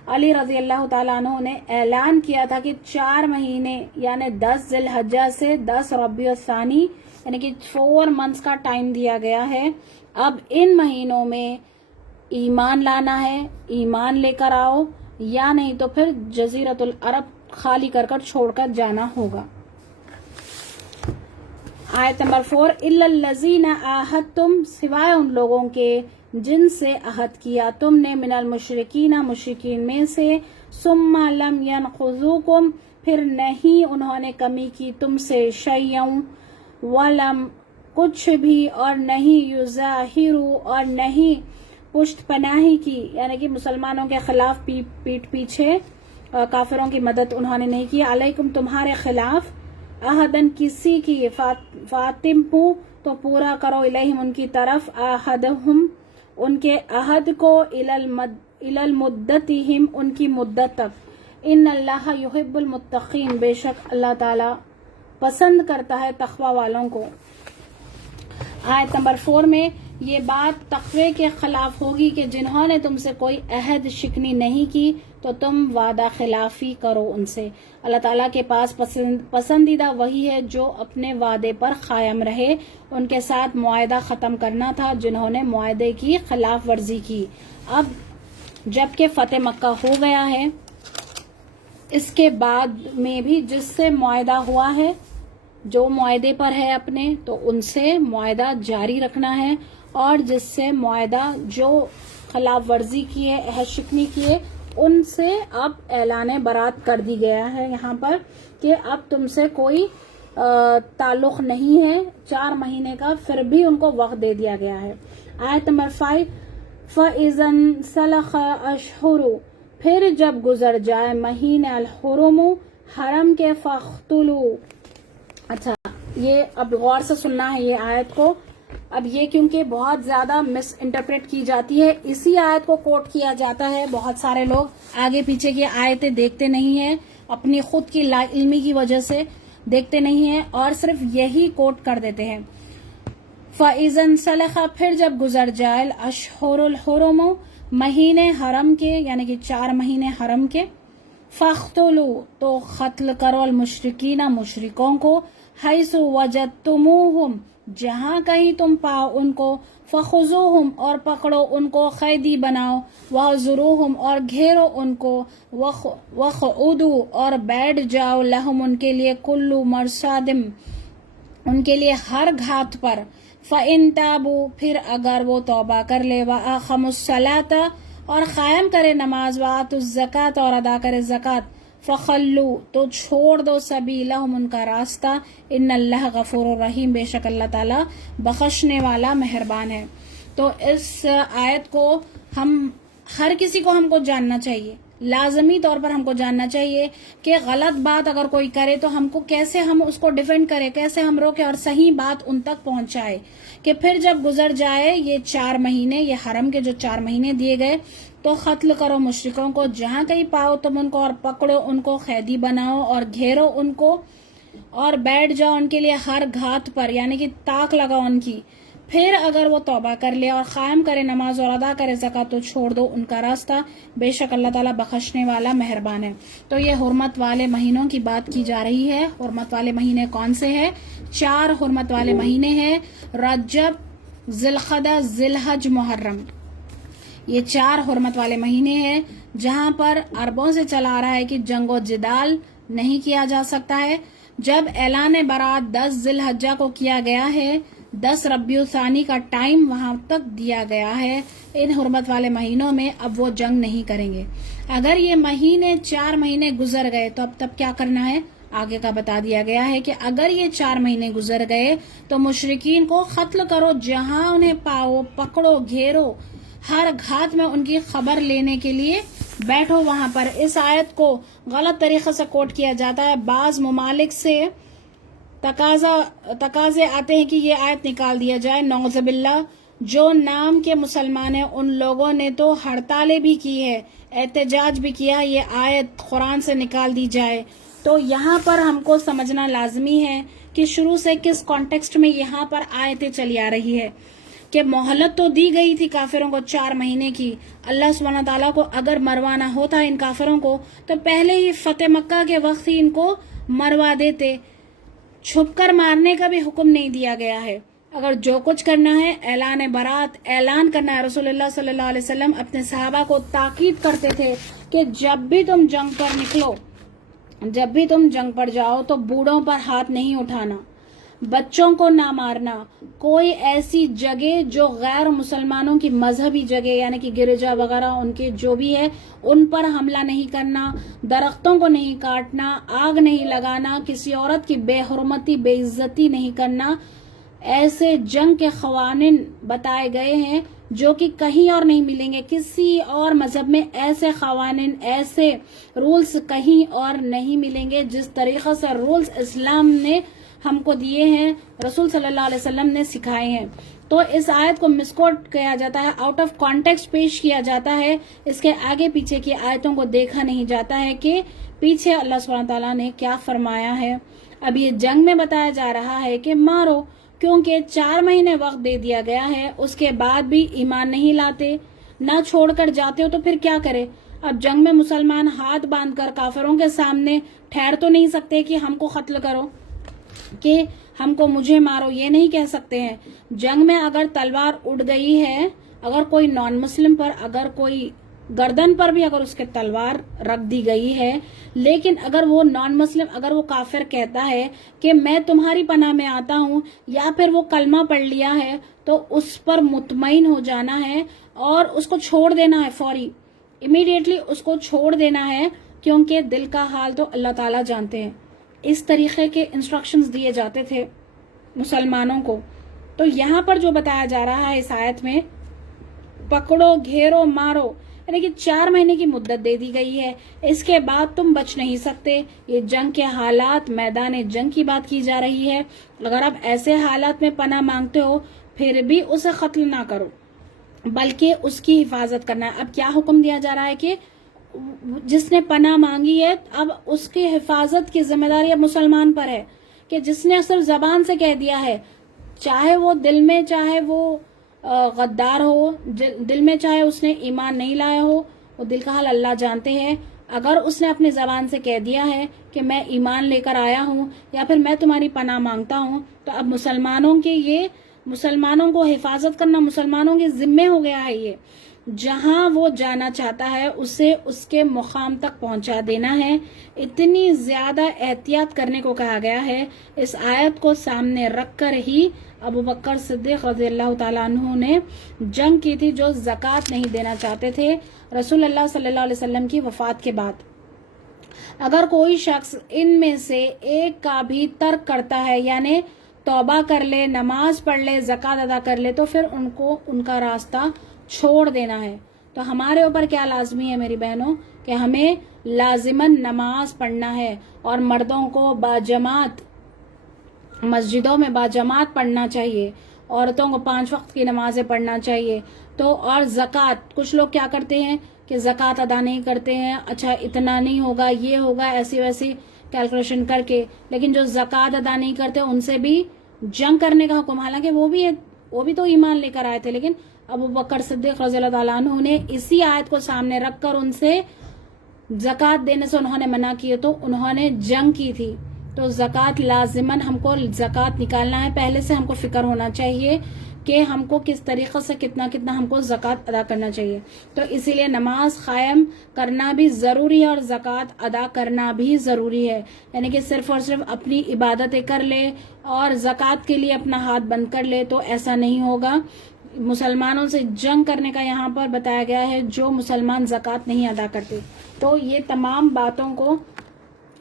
علی رضی اللہ تعالیٰ عنہ نے اعلان کیا تھا کہ 4 مہینے یعنی 10 ذی الحجہ سے 10 ربیع الثانی یعنی کہ 4 منتھس کا ٹائم دیا گیا ہے. اب ان مہینوں میں ایمان لانا ہے، ایمان لے کر آؤ، یا نہیں تو پھر جزیرۃ العرب خالی کر چھوڑ کر جانا ہوگا. آیت نمبر 4 الا الذین عاہدتم، سوائے ان لوگوں کے جن سے عہد کیا تم نے، من المشرکین، مشرکین میں سے، ثم لم ینقضوکم، پھر نہیں انہوں نے کمی کی تم سے، شیئا ولم، کچھ بھی، اور نہیں یظاہروا، اور نہیں پشت پناہی کی، یعنی کہ مسلمانوں کے خلاف پیٹ پیچھے کافروں کی مدد انہوں نے نہیں کی، علیکم تمہارے خلاف، عہدن کسی کی، فاتموا تو پورا کرو، الیہم ان کی طرف، عہدہم ان کے عہد کو، الالمدتہم ان کی مدت تک، ان اللہ یحب المتقین، بے شک اللہ تعالی پسند کرتا ہے تقوی والوں کو. آیت نمبر 4 میں یہ بات تقوی کے خلاف ہوگی کہ جنہوں نے تم سے کوئی عہد شکنی نہیں کی تو تم وعدہ خلافی کرو ان سے. اللہ تعالیٰ کے پاس پسندیدہ وہی ہے جو اپنے وعدے پر قائم رہے. ان کے ساتھ معاہدہ ختم کرنا تھا جنہوں نے معاہدے کی خلاف ورزی کی. اب جب کہ فتح مکہ ہو گیا ہے، اس کے بعد میں بھی جس سے معاہدہ ہوا ہے، جو معاہدے پر ہے اپنے، تو ان سے معاہدہ جاری رکھنا ہے، اور جس سے معاہدہ جو خلاف ورزی کیے، عہد شکنی کیے، ان سے اب اعلان برات کر دی گیا ہے یہاں پر کہ اب تم سے کوئی تعلق نہیں ہے 4 مہینے کا، پھر بھی ان کو وقت دے دیا گیا ہے. آیت نمبر 5 فَإِذَا انْسَلَخَ الْأَشْهُرُ، پھر جب گزر جائے مہینے، الحرم حرم کے، فَاقْتُلُوا. اچھا، یہ اب غور سے سننا ہے یہ آیت کو. اب یہ کیونکہ بہت زیادہ مس انٹرپریٹ کی جاتی ہے، اسی آیت کو کوٹ کیا جاتا ہے. بہت سارے لوگ آگے پیچھے کی آیتیں دیکھتے نہیں ہیں، اپنی خود کی لا علمی کی وجہ سے دیکھتے نہیں ہیں اور صرف یہی کوٹ کر دیتے ہیں. فَإِذَا انْسَلَخَ پھر جب گزر جائے الْأَشْهُرُ الْحُرُمُ مہینے حرم کے یعنی کہ 4 مہینے حرم کے فَاقْتُلُوا تو قتل کرو المشرکین مشرکوں کو حَيْثُ وَجَدْتُمُوهُمْ جہاں کہیں تم پاؤ ان کو فَخُذُوهُمْ اور پکڑو ان کو قیدی بناؤ وَاحْصُرُوهُمْ اور گھیرو ان کو وَاقْعُدُوا اور بیٹھ جاؤ لَهُمْ ان کے لیے كُلُّ مَرْصَادٍ ان کے لیے ہر گھات پر فَإِن تَابُوا پھر اگر وہ توبہ کر لے وَأَقَامُوا الصَّلَاةَ اور قائم کرے نماز وَآتُوا الزَّکَاةَ اور ادا کرے زکوٰۃ فَخَلُّوا تو چھوڑ دو سبیلہم ان کا راستہ ان اللہ غفور الرحیم بے شک اللہ تعالیٰ بخشنے والا مہربان ہے. تو اس آیت کو ہر کسی کو ہم کو جاننا چاہیے، لازمی طور پر ہم کو جاننا چاہیے کہ غلط بات اگر کوئی کرے تو ہم کو کیسے ہم اس کو ڈیفینڈ کریں، کیسے ہم روکیں اور صحیح بات ان تک پہنچائے کہ پھر جب گزر جائے یہ 4 مہینے، یہ حرم کے جو 4 مہینے دیے گئے تو قتل کرو مشرکوں کو جہاں کہیں پاؤ تم ان کو اور پکڑو ان کو قیدی بناؤ اور گھیرو ان کو اور بیٹھ جاؤ ان کے لیے ہر گھات پر یعنی کہ طاق لگاؤ ان کی. پھر اگر وہ توبہ کر لے اور قائم کرے نماز اور ادا کرے زکوٰۃ تو چھوڑ دو ان کا راستہ بے شک اللہ تعالیٰ بخشنے والا مہربان ہے. تو یہ حرمت والے مہینوں کی بات کی جا رہی ہے. حرمت والے مہینے کون سے ہیں؟ 4 حرمت والے مہینے ہیں، رجب، ذی القعدہ، ذی الحج، محرم. یہ 4 حرمت والے مہینے ہیں جہاں پر عربوں سے چلا آ رہا ہے کہ جنگ و جدال نہیں کیا جا سکتا ہے. جب اعلان برات 10 ذی الحجہ کو کیا گیا ہے، 10 ربیع الثانی کا ٹائم وہاں تک دیا گیا ہے. ان حرمت والے مہینوں میں اب وہ جنگ نہیں کریں گے. اگر یہ مہینے 4 مہینے گزر گئے تو اب تب کیا کرنا ہے؟ آگے کا بتا دیا گیا ہے کہ اگر یہ 4 مہینے گزر گئے تو مشرکین کو قتل کرو جہاں انہیں پاؤ، پکڑو، گھیرو، ہر گھات میں ان کی خبر لینے کے لیے بیٹھو وہاں پر. اس آیت کو غلط طریقے سے کوٹ کیا جاتا ہے. بعض ممالک سے تقاضے آتے ہیں کہ یہ آیت نکال دیا جائے. نعوذ باللہ، جو نام کے مسلمان ہیں ان لوگوں نے تو ہڑتالیں بھی کی ہے، احتجاج بھی کیا، یہ آیت قرآن سے نکال دی جائے. تو یہاں پر ہم کو سمجھنا لازمی ہے کہ شروع سے کس کانٹیکسٹ میں یہاں پر آیتیں چلی آ رہی ہے کہ مہلت تو دی گئی تھی کافروں کو 4 مہینے کی. اللہ سبحانہ تعالیٰ کو اگر مروانا ہوتا ان کافروں کو تو پہلے ہی فتح مکہ کے وقت ہی ان کو مروا دیتے. چھپ کر مارنے کا بھی حکم نہیں دیا گیا ہے. اگر جو کچھ کرنا ہے اعلان برات اعلان کرنا ہے. رسول اللہ صلی اللہ علیہ وسلم اپنے صحابہ کو تاکید کرتے تھے کہ جب بھی تم جنگ پر نکلو، جب بھی تم جنگ پر جاؤ تو بوڑھوں پر ہاتھ نہیں اٹھانا، بچوں کو نہ مارنا، کوئی ایسی جگہ جو غیر مسلمانوں کی مذہبی جگہ یعنی کہ گرجا وغیرہ ان کے جو بھی ہے ان پر حملہ نہیں کرنا، درختوں کو نہیں کاٹنا، آگ نہیں لگانا، کسی عورت کی بے حرمتی بے عزتی نہیں کرنا. ایسے جنگ کے قوانین بتائے گئے ہیں جو کہ کہیں اور نہیں ملیں گے. کسی اور مذہب میں ایسے قوانین، ایسے رولز کہیں اور نہیں ملیں گے جس طریقے سے رولز اسلام نے ہم کو دیے ہیں، رسول صلی اللہ علیہ وسلم نے سکھائے ہیں. تو اس آیت کو مسکوٹ کیا جاتا ہے، آؤٹ آف کانٹیکسٹ پیش کیا جاتا ہے. اس کے آگے پیچھے کی آیتوں کو دیکھا نہیں جاتا ہے کہ پیچھے اللہ سبحانہ تعالیٰ نے کیا فرمایا ہے. اب یہ جنگ میں بتایا جا رہا ہے کہ مارو، کیونکہ 4 مہینے وقت دے دیا گیا ہے، اس کے بعد بھی ایمان نہیں لاتے، نہ چھوڑ کر جاتے ہو تو پھر کیا کرے؟ اب جنگ میں مسلمان ہاتھ باندھ کر کافروں کے سامنے ٹھہر تو نہیں سکتے کہ ہم کو قتل کرو، کہ ہم کو مجھے مارو، یہ نہیں کہہ سکتے ہیں. جنگ میں اگر تلوار اڑ گئی ہے، اگر کوئی نان مسلم پر، اگر کوئی گردن پر بھی اگر اس کے تلوار رکھ دی گئی ہے، لیکن اگر وہ نان مسلم، اگر وہ کافر کہتا ہے کہ میں تمہاری پناہ میں آتا ہوں، یا پھر وہ کلمہ پڑھ لیا ہے، تو اس پر مطمئن ہو جانا ہے اور اس کو چھوڑ دینا ہے. فوری امیڈیٹلی اس کو چھوڑ دینا ہے، کیونکہ دل کا حال تو اللہ تعالیٰ جانتے ہیں. اس طریقے کے انسٹرکشنز دیے جاتے تھے مسلمانوں کو. تو یہاں پر جو بتایا جا رہا ہے اس آیت میں، پکڑو، گھیرو، مارو، یعنی کہ 4 مہینے کی مدت دے دی گئی ہے، اس کے بعد تم بچ نہیں سکتے. یہ جنگ کے حالات، میدان جنگ کی بات کی جا رہی ہے. اگر آپ ایسے حالات میں پناہ مانگتے ہو پھر بھی اسے قتل نہ کرو بلکہ اس کی حفاظت کرنا ہے. اب کیا حکم دیا جا رہا ہے کہ جس نے پناہ مانگی ہے اب اس کی حفاظت کی ذمہ داری اب مسلمان پر ہے کہ جس نے صرف زبان سے کہہ دیا ہے، چاہے وہ دل میں چاہے وہ غدار ہو، دل میں چاہے اس نے ایمان نہیں لایا ہو، وہ دل کا حال اللہ جانتے ہیں، اگر اس نے اپنی زبان سے کہہ دیا ہے کہ میں ایمان لے کر آیا ہوں یا پھر میں تمہاری پناہ مانگتا ہوں، تو اب مسلمانوں کو حفاظت کرنا مسلمانوں کے ذمے ہو گیا ہے۔ یہ جہاں وہ جانا چاہتا ہے اسے اس کے مقام تک پہنچا دینا ہے۔ اتنی زیادہ احتیاط کرنے کو کہا گیا ہے۔ اس آیت کو سامنے رکھ کر ہی ابو بکر صدیق رضی اللہ تعالیٰ عنہ نے جنگ کی تھی، جو زکوٰۃ نہیں دینا چاہتے تھے رسول اللہ صلی اللہ علیہ وسلم کی وفات کے بعد۔ اگر کوئی شخص ان میں سے ایک کا بھی ترک کرتا ہے، یعنی توبہ کر لے، نماز پڑھ لے، زکوٰۃ ادا کر لے، تو پھر ان کو ان کا راستہ چھوڑ دینا ہے۔ تو ہمارے اوپر کیا لازمی ہے میری بہنوں کہ ہمیں لازماً نماز پڑھنا ہے، اور مردوں کو باجماعت مسجدوں میں باجماعت پڑھنا چاہیے، عورتوں کو 5 وقت کی نمازیں پڑھنا چاہیے۔ تو اور زکوٰۃ، کچھ لوگ کیا کرتے ہیں کہ زکوٰۃ ادا نہیں کرتے ہیں، اچھا اتنا نہیں ہوگا، یہ ہوگا، ایسی ویسی کیلکولیشن کر کے، لیکن جو زکوٰۃ ادا نہیں کرتے ان سے بھی جنگ کرنے کا حکم، حالانکہ وہ بھی تو ایمان لے کر آئے تھے، لیکن ابو بکر صدیق رضی اللہ تعالیٰ عنہ نے اسی آیت کو سامنے رکھ کر ان سے زکوٰۃ دینے سے انہوں نے منع کیے، تو انہوں نے جنگ کی تھی۔ تو زکوٰۃ لازماً ہم کو زکوٰۃ نکالنا ہے، پہلے سے ہم کو فکر ہونا چاہیے کہ ہم کو کس طریقے سے کتنا ہم کو زکوٰۃ ادا کرنا چاہیے۔ تو اسی لیے نماز قائم کرنا بھی ضروری ہے اور زکوٰۃ ادا کرنا بھی ضروری ہے، یعنی کہ صرف اور صرف اپنی عبادتیں کر لے اور زکوٰۃ کے لیے اپنا ہاتھ بند کر لے تو ایسا نہیں ہوگا۔ مسلمانوں سے جنگ کرنے کا یہاں پر بتایا گیا ہے جو مسلمان زکوٰۃ نہیں ادا کرتے۔ تو یہ تمام باتوں کو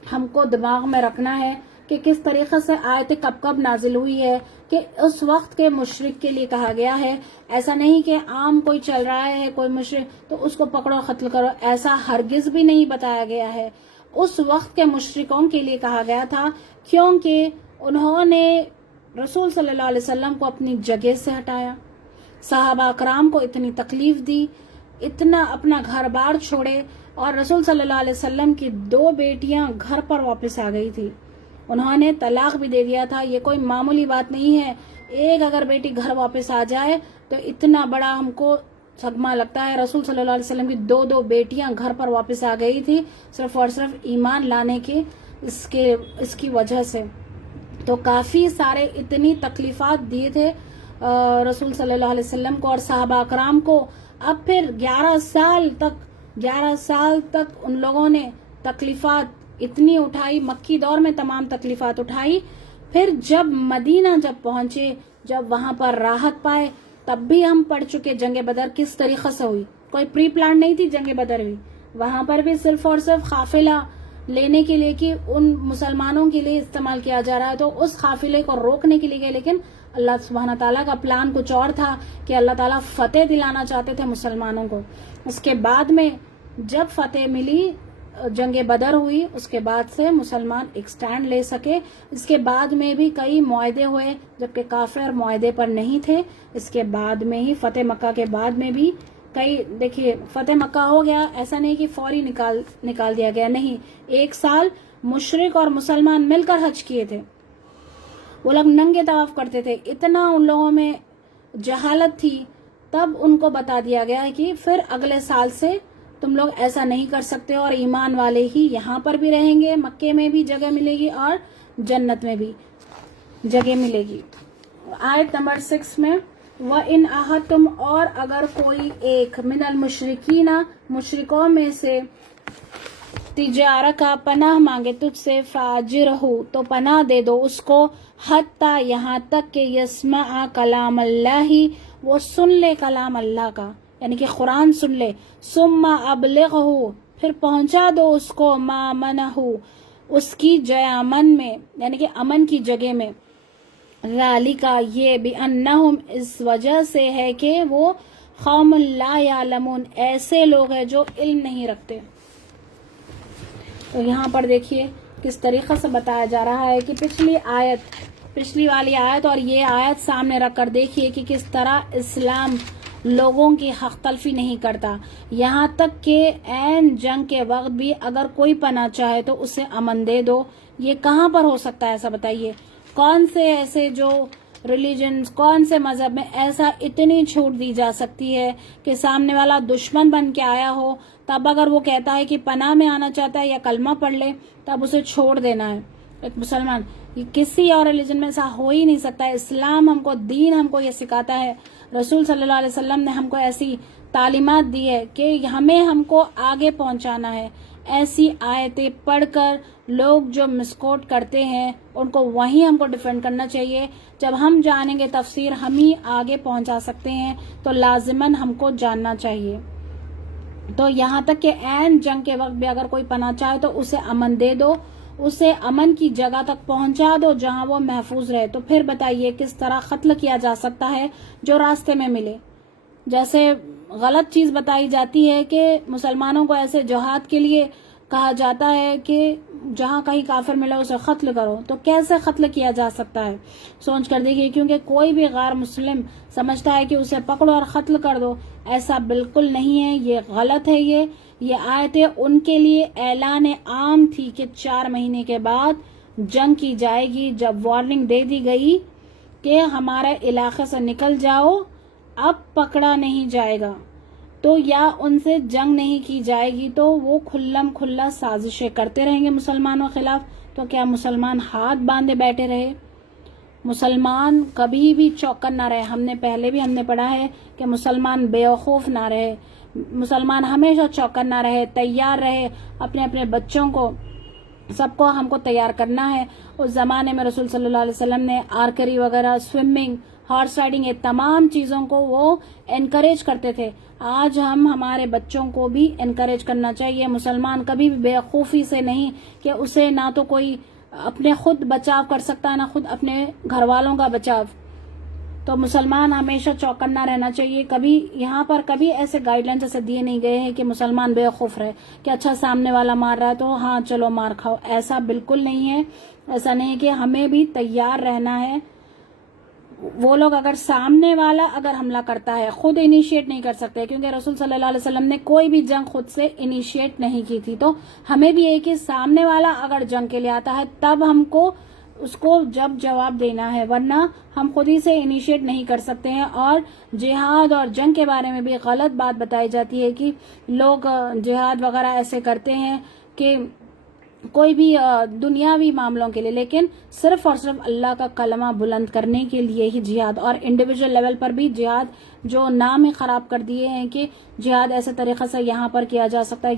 ہم کو دماغ میں رکھنا ہے کہ کس طریقے سے آیت کب نازل ہوئی ہے، کہ اس وقت کے مشرک کے لیے کہا گیا ہے۔ ایسا نہیں کہ عام کوئی چل رہا ہے کوئی مشرک تو اس کو پکڑو قتل کرو، ایسا ہرگز بھی نہیں بتایا گیا ہے۔ اس وقت کے مشرکوں کے لیے کہا گیا تھا کیونکہ انہوں نے رسول صلی اللہ علیہ وسلم کو اپنی جگہ سے ہٹایا، صحابہ اکرام کو اتنی تکلیف دی، اتنا اپنا گھر بار چھوڑے، اور رسول صلی اللہ علیہ وسلم کی 2 بیٹیاں گھر پر واپس آ گئی تھی، انہوں نے طلاق بھی دے دیا تھا۔ یہ کوئی معمولی بات نہیں ہے، ایک اگر بیٹی گھر واپس آ جائے تو اتنا بڑا ہم کو صدمہ لگتا ہے۔ رسول صلی اللہ علیہ وسلم کی 2 بیٹیاں گھر پر واپس آ گئی تھی صرف اور صرف ایمان لانے کے اس کی وجہ سے۔ تو کافی سارے اتنی تکلیفات دیے تھے رسول صلی اللہ علیہ وسلم کو اور صحابہ اکرام کو۔ اب پھر 11 سال تک ان لوگوں نے تکلیفات اتنی اٹھائی، مکی دور میں تمام تکلیفات اٹھائی، پھر جب مدینہ پہنچے، جب وہاں پر راحت پائے، تب بھی ہم پڑھ چکے جنگ بدر کس طریقے سے ہوئی، کوئی پری پلان نہیں تھی جنگ بدر بھی، وہاں پر بھی صرف اور صرف قافلہ لینے کے لیے کہ ان مسلمانوں کے لیے استعمال کیا جا رہا ہے تو اس قافلے کو روکنے کے لیے گئے، لیکن اللہ سبحانہ تعالیٰ کا پلان کچھ اور تھا کہ اللہ تعالیٰ فتح دلانا چاہتے تھے مسلمانوں کو۔ اس کے بعد میں جب فتح ملی، جنگ بدر ہوئی، اس کے بعد سے مسلمان ایک سٹینڈ لے سکے۔ اس کے بعد میں بھی کئی معاہدے ہوئے جبکہ کافر معاہدے پر نہیں تھے۔ اس کے بعد میں ہی فتح مکہ کے بعد میں بھی دیکھیے فتح مکہ ہو گیا، ایسا نہیں کہ فوری نکال دیا گیا، نہیں، 1 سال مشرک اور مسلمان مل کر حج کیے تھے، وہ لوگ ننگے طواف کرتے تھے، اتنا ان لوگوں میں جہالت تھی، تب ان کو بتا دیا گیا ہے کہ پھر اگلے سال سے تم لوگ ایسا نہیں کر سکتے اور ایمان والے ہی یہاں پر بھی رہیں گے، مکے میں بھی جگہ ملے گی اور جنت میں بھی جگہ ملے گی۔ آیت نمبر 6 میں وَإِنْ أَحَدْتُمْ، اور اگر کوئی ایک من المشرکین، مشرکوں میں سے تجارت کا پناہ مانگے تجھ سے، فاجرہ، تو پناہ دے دو اس کو، حتیٰ، یہاں تک کہ یسمع کلام اللہ، وہ سن لے کلام اللہ کا، یعنی کہ قرآن سن لے، ثم ابلغہ، پھر پہنچا دو اس کو، ما منہ، اس کی جے امن میں، یعنی کہ امن کی جگہ میں، ذالک، یہ بانہم، اس وجہ سے ہے کہ وہ قوم لا یعلمون، ایسے لوگ ہیں جو علم نہیں رکھتے۔ تو یہاں پر دیکھیے کس طریقے سے بتایا جا رہا ہے کہ پچھلی والی آیت اور یہ آیت سامنے رکھ کر دیکھیے کہ کس طرح اسلام لوگوں کی حق تلفی نہیں کرتا، یہاں تک کہ عین جنگ کے وقت بھی اگر کوئی پناہ چاہے تو اسے امن دے دو۔ یہ کہاں پر ہو سکتا ہے ایسا بتائیے؟ کون سے ایسے جو ریلیجنز، کون سے مذہب میں ایسا اتنی چھوٹ دی جا سکتی ہے کہ سامنے والا دشمن بن کے آیا ہو تب اگر وہ کہتا ہے کہ پناہ میں آنا چاہتا ہے یا کلمہ پڑھ لے تب اسے چھوڑ دینا ہے ایک مسلمان؟ یہ کسی اور ریلیجن میں ایسا ہو ہی نہیں سکتا ہے۔ اسلام ہم کو، دین ہم کو یہ سکھاتا ہے، رسول صلی اللہ علیہ وسلم نے ہم کو ایسی تعلیمات دی ہے کہ ہم کو آگے پہنچانا ہے۔ ایسی آیتیں پڑھ کر لوگ جو مسکوٹ کرتے ہیں ان کو وہیں ہم کو ڈیفینڈ کرنا چاہیے۔ جب ہم جانیں گے تفسیر ہم ہی آگے پہنچا سکتے ہیں تو لازماً ہم کو جاننا چاہیے۔ تو یہاں تک کہ عین جنگ کے وقت بھی اگر کوئی پناہ چاہے تو اسے امن دے دو، اسے امن کی جگہ تک پہنچا دو جہاں وہ محفوظ رہے۔ تو پھر بتائیے کس طرح قتل کیا جا سکتا ہے جو راستے میں ملے؟ جیسے غلط چیز بتائی جاتی ہے کہ مسلمانوں کو ایسے جہاد کے لیے کہا جاتا ہے کہ جہاں کہیں کافر ملے اسے قتل کرو، تو کیسے قتل کیا جا سکتا ہے؟ سوچ کر دیکھیے، کیونکہ کوئی بھی غیر مسلم سمجھتا ہے کہ اسے پکڑو اور قتل کر دو، ایسا بالکل نہیں ہے، یہ غلط ہے۔ یہ آیتیں ان کے لیے اعلان عام تھی کہ 4 مہینے کے بعد جنگ کی جائے گی۔ جب وارننگ دے دی گئی کہ ہمارے علاقے سے نکل جاؤ، اب پکڑا نہیں جائے گا تو یا ان سے جنگ نہیں کی جائے گی، تو وہ کھلم کھلا سازشیں کرتے رہیں گے مسلمانوں کے خلاف۔ تو کیا مسلمان ہاتھ باندھے بیٹھے رہے؟ مسلمان کبھی بھی چوکن نہ رہے۔ ہم نے پڑھا ہے کہ مسلمان بیوقوف نہ رہے، مسلمان ہمیشہ چوکن نہ رہے، تیار رہے، اپنے اپنے بچوں کو سب کو ہم کو تیار کرنا ہے۔ اس زمانے میں رسول صلی اللہ علیہ وسلم نے آرکری وغیرہ، سوئمنگ، ہارس رائڈنگ، یہ تمام چیزوں کو وہ انکریج کرتے تھے۔ آج ہم ہمارے بچوں کو بھی انکریج کرنا چاہیے۔ مسلمان کبھی بھی بیوقوفی سے نہیں کہ اسے نہ تو کوئی اپنے خود بچاؤ کر سکتا ہے نہ خود اپنے گھر والوں کا بچاؤ۔ تو مسلمان ہمیشہ چوکنا رہنا چاہیے۔ کبھی یہاں پر کبھی ایسے گائیڈ لائنز ایسے دیے نہیں گئے ہیں کہ مسلمان بے خوف رہے کہ اچھا سامنے والا مار رہا ہے تو ہاں چلو مار کھاؤ، ایسا بالکل نہیں ہے۔ ایسا نہیں ہے کہ ہمیں بھی تیار رہنا ہے۔ وہ لوگ اگر سامنے والا اگر حملہ کرتا ہے خود انیشیٹ نہیں کر سکتے، کیونکہ رسول صلی اللہ علیہ وسلم نے کوئی بھی جنگ خود سے انیشیٹ نہیں کی تھی، تو ہمیں بھی یہ کہ سامنے والا اگر جنگ کے لیے آتا ہے تب ہم کو اس کو جب جواب دینا ہے، ورنہ ہم خود ہی سے انیشیٹ نہیں کر سکتے ہیں۔ اور جہاد اور جنگ کے بارے میں بھی غلط بات بتائی جاتی ہے کہ لوگ جہاد وغیرہ ایسے کرتے ہیں کہ کوئی بھی دنیاوی معاملوں کے لیے، لیکن صرف اور صرف اللہ کا کلمہ بلند کرنے کے لیے ہی جہاد، اور انڈیویجول لیول پر بھی جہاد جو نام ہی خراب کر دیے ہیں کہ جہاد ایسے طریقے سے یہاں پر کیا جا سکتا ہے،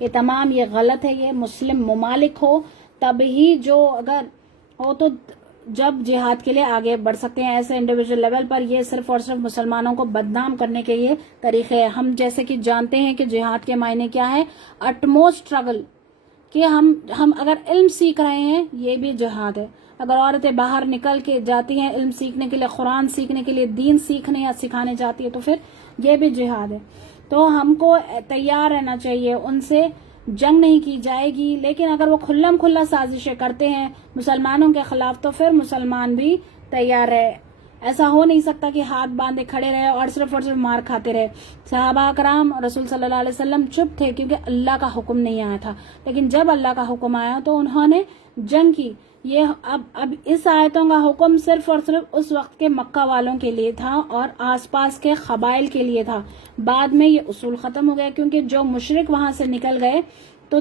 یہ تمام یہ غلط ہے۔ یہ مسلم ممالک ہو تب ہی جو اگر ہو تو جب جہاد کے لیے آگے بڑھ سکتے ہیں۔ ایسے انڈیویجول لیول پر یہ صرف اور صرف مسلمانوں کو بدنام کرنے کے یہ طریقے ہیں۔ ہم جیسے کہ جانتے ہیں کہ جہاد کے معنی کیا ہے، اٹموسٹ اسٹرگل، کہ ہم اگر علم سیکھ رہے ہیں یہ بھی جہاد ہے۔ اگر عورتیں باہر نکل کے جاتی ہیں علم سیکھنے کے لیے، قرآن سیکھنے کے لیے، دین سیکھنے یا سکھانے جاتی ہے، تو پھر یہ بھی جہاد ہے۔ تو ہم کو تیار رہنا چاہیے، ان سے جنگ نہیں کی جائے گی، لیکن اگر وہ کھلم کھلا سازشیں کرتے ہیں مسلمانوں کے خلاف تو پھر مسلمان بھی تیار رہے۔ ایسا ہو نہیں سکتا کہ ہاتھ باندھے کھڑے رہے اور صرف مار کھاتے رہے۔ صحابہ کرام رسول صلی اللہ علیہ وسلم چپ تھے کیونکہ اللہ کا حکم نہیں آیا تھا، لیکن جب اللہ کا حکم آیا تو انہوں نے جنگ کی۔ یہ اب اس آیتوں کا حکم صرف اور صرف اس وقت کے مکہ والوں کے لیے تھا اور آس پاس کے قبائل کے لیے تھا۔ بعد میں یہ اصول ختم ہو گیا کیونکہ جو مشرک وہاں سے نکل گئے تو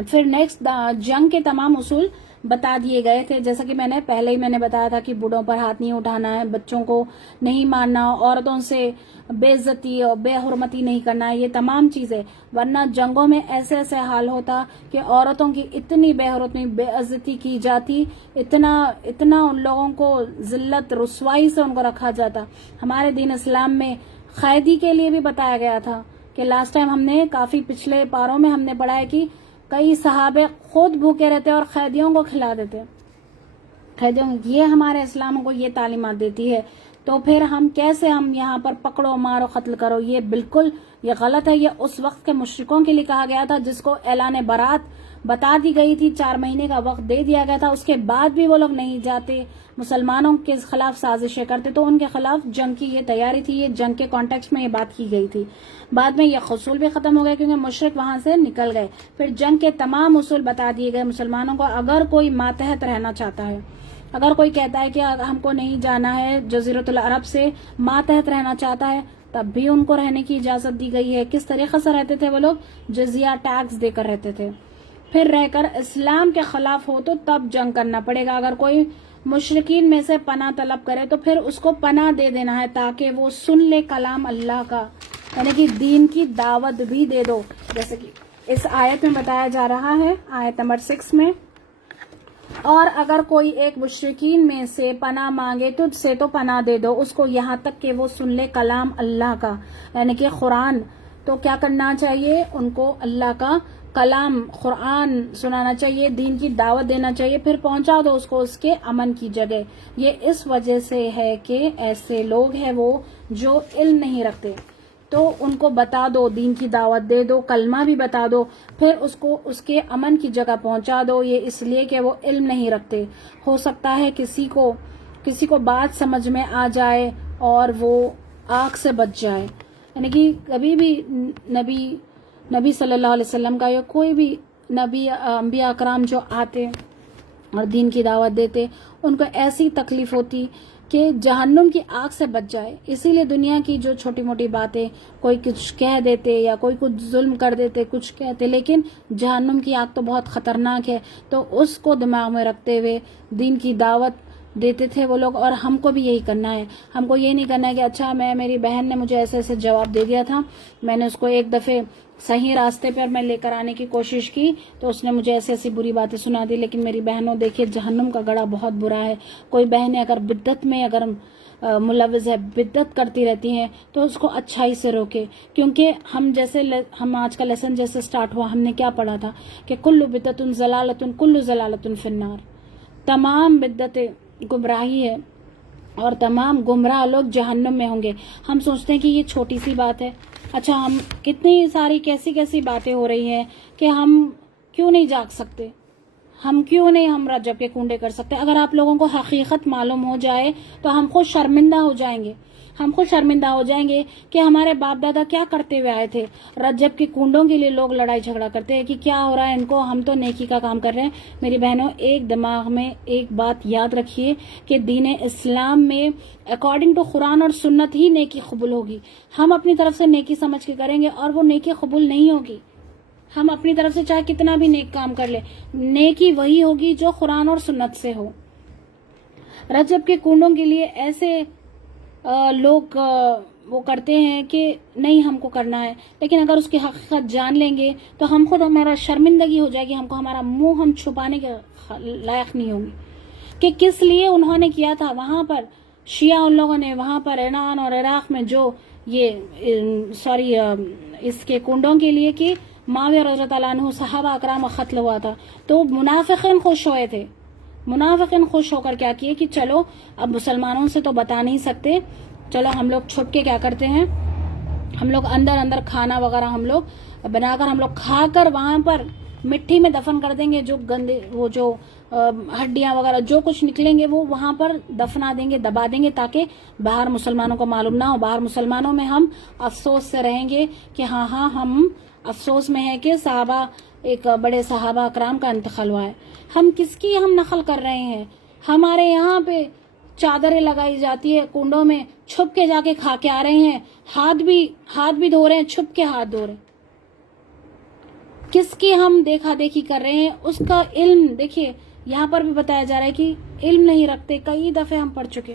پھر نیکسٹ جنگ کے تمام اصول بتا دیے گئے تھے، جیسا کہ میں نے پہلے ہی بتایا تھا کہ بوڑھوں پر ہاتھ نہیں اٹھانا ہے، بچوں کو نہیں مارنا، عورتوں سے بے عزتی اور بے حرمتی نہیں کرنا ہے، یہ تمام چیزیں۔ ورنہ جنگوں میں ایسے ایسے حال ہوتا کہ عورتوں کی اتنی بے حرمتی بے عزتی کی جاتی، اتنا ان لوگوں کو ذلت رسوائی سے ان کو رکھا جاتا۔ ہمارے دین اسلام میں قیدی کے لیے بھی بتایا گیا تھا کہ لاسٹ ٹائم ہم نے کافی پچھلے پاروں میں ہم نے پڑھا ہے کہ کئی صحابے خود بھوکے رہتے اور قیدیوں کو کھلا دیتے۔ یہ ہمارے اسلام کو یہ تعلیمات دیتی ہے، تو پھر ہم یہاں پر پکڑو مارو قتل کرو، یہ بالکل یہ غلط ہے۔ یہ اس وقت کے مشرکوں کے لیے کہا گیا تھا جس کو اعلان برات بتا دی گئی تھی، 4 مہینے کا وقت دے دیا گیا تھا، اس کے بعد بھی وہ لوگ نہیں جاتے، مسلمانوں کے خلاف سازشیں کرتے، تو ان کے خلاف جنگ کی یہ تیاری تھی، یہ جنگ کے کانٹیکسٹ میں یہ بات کی گئی تھی۔ بعد میں یہ اصول بھی ختم ہو گئے کیونکہ مشرک وہاں سے نکل گئے۔ پھر جنگ کے تمام اصول بتا دیے گئے مسلمانوں کو۔ اگر کوئی ماتحت رہنا چاہتا ہے، اگر کوئی کہتا ہے کہ ہم کو نہیں جانا ہے جزیرۃ العرب سے، ماتحت رہنا چاہتا ہے، تب بھی ان کو رہنے کی اجازت دی گئی ہے۔ کس طریقے سے رہتے تھے وہ لوگ؟ جزیہ ٹیکس دے کر رہتے تھے۔ پھر رہ کر اسلام کے خلاف ہو تو تب جنگ کرنا پڑے گا۔ اگر کوئی مشرکین میں سے پناہ طلب کرے تو پھر اس کو پناہ دے دینا ہے تاکہ وہ سن لے کلام اللہ کا، یعنی کہ دین کی دعوت بھی دے دو، جیسے کہ اس آیت میں بتایا جا رہا ہے، آیت نمبر 6 میں۔ اور اگر کوئی ایک مشرکین میں سے پناہ مانگے تجھ سے تو پناہ دے دو اس کو، یہاں تک کہ وہ سن لے کلام اللہ کا، یعنی کہ قرآن۔ تو کیا کرنا چاہیے؟ ان کو اللہ کا کلام قرآن سنانا چاہیے، دین کی دعوت دینا چاہیے، پھر پہنچا دو اس کو اس کے امن کی جگہ۔ یہ اس وجہ سے ہے کہ ایسے لوگ ہیں وہ جو علم نہیں رکھتے، تو ان کو بتا دو، دین کی دعوت دے دو، کلمہ بھی بتا دو، پھر اس کو اس کے امن کی جگہ پہنچا دو۔ یہ اس لیے کہ وہ علم نہیں رکھتے۔ ہو سکتا ہے کسی کو بات سمجھ میں آ جائے اور وہ آگ سے بچ جائے، یعنی کہ کبھی بھی نبی صلی اللہ علیہ وسلم کا یا کوئی بھی نبی انبیاء اکرام جو آتے اور دین کی دعوت دیتے، ان کو ایسی تکلیف ہوتی کہ جہنم کی آگ سے بچ جائے۔ اسی لیے دنیا کی جو چھوٹی موٹی باتیں کوئی کچھ کہہ دیتے یا کوئی کچھ ظلم کر دیتے، کچھ کہتے، لیکن جہنم کی آگ تو بہت خطرناک ہے، تو اس کو دماغ میں رکھتے ہوئے دین کی دعوت دیتے تھے وہ لوگ۔ اور ہم کو بھی یہی کرنا ہے۔ ہم کو یہ نہیں کرنا ہے کہ اچھا میری بہن نے مجھے ایسے ایسے جواب دے دیا تھا، میں نے اس کو ایک دفعہ صحیح راستے پر میں لے کر آنے کی کوشش کی تو اس نے مجھے ایسی ایسی بری باتیں سنا دی، لیکن میری بہنوں دیکھیے جہنم کا گڑھا بہت برا ہے۔ کوئی بہنیں اگر بدعت میں ملوث ہے، بدعت کرتی رہتی ہیں، تو اس کو اچھائی سے روکے، کیونکہ ہم آج کا لیسن جیسے سٹارٹ ہوا، ہم نے کیا پڑھا تھا کہ کل بدعت ضلالۃ کل ضلالۃ فی النار، تمام بدعتیں گمراہی ہے اور تمام گمراہ لوگ جہنم میں ہوں گے۔ ہم سوچتے ہیں کہ یہ چھوٹی سی بات ہے، اچھا ہم کتنی ساری کیسی باتیں ہو رہی ہیں کہ ہم کیوں نہیں جاگ سکتے، ہم کیوں نہیں ہم رجب کے کنڈے کر سکتے۔ اگر آپ لوگوں کو حقیقت معلوم ہو جائے تو ہم خود شرمندہ ہو جائیں گے، کہ ہمارے باپ دادا کیا کرتے ہوئے آئے تھے۔ رجب کے کنڈوں کے لیے لوگ لڑائی جھگڑا کرتے ہیں کہ کیا ہو رہا ہے ان کو، ہم تو نیکی کا کام کر رہے ہیں۔ میری بہنوں، ایک دماغ میں ایک بات یاد رکھیے کہ دین اسلام میں اکارڈنگ ٹو قرآن اور سنت ہی نیکی قبول ہوگی۔ ہم اپنی طرف سے نیکی سمجھ کے کریں گے اور وہ نیکی قبول نہیں ہوگی۔ ہم اپنی طرف سے چاہے کتنا بھی نیک کام کر لیں، نیکی وہی ہوگی جو قرآن اور سنت سے ہو۔ رجب کے کنڈوں کے لیے ایسے لوگ وہ کرتے ہیں کہ نہیں ہم کو کرنا ہے، لیکن اگر اس کی حقیقت جان لیں گے تو ہم خود ہمارا شرمندگی ہو جائے گی، ہم کو ہمارا منہ ہم چھپانے کے لائق نہیں ہوں گے کہ کس لیے انہوں نے کیا تھا۔ وہاں پر شیعہ ان لوگوں نے وہاں پر ایران اور عراق میں جو اس کے کنڈوں کے لیے کہ معاویہ رضی اللہ عنہ صحابہ اکرام کا قتل ہوا تھا، تو منافقین خوش ہوئے تھے۔ منافقین خوش ہو کر کیا کیے کہ چلو اب مسلمانوں سے تو بتا نہیں سکتے، چلو ہم لوگ چھپ کے کیا کرتے ہیں، ہم لوگ اندر کھانا وغیرہ ہم لوگ بنا کر ہم لوگ کھا کر وہاں پر مٹی میں دفن کر دیں گے، جو گندے وہ جو ہڈیاں وغیرہ جو کچھ نکلیں گے وہ وہاں پر دفنا دیں گے، دبا دیں گے، تاکہ باہر مسلمانوں کو معلوم نہ ہو۔ باہر مسلمانوں میں ہم افسوس سے رہیں گے کہ ہاں ہم افسوس میں ہے کہ ایک بڑے صحابہ اکرام کا انتقال ہوا ہے۔ ہم کس کی ہم نقل کر رہے ہیں؟ ہمارے یہاں پہ چادریں لگائی جاتی ہے کنڈوں میں، چھپ کے جا کے کھا کے آ رہے ہیں، ہاتھ بھی دھو رہے ہیں، چھپ کے ہاتھ دھو رہے ہیں۔ کس کی ہم دیکھا دیکھی کر رہے ہیں؟ اس کا علم دیکھیے، یہاں پر بھی بتایا جا رہا ہے کہ علم نہیں رکھتے، کئی دفعے ہم پڑھ چکے۔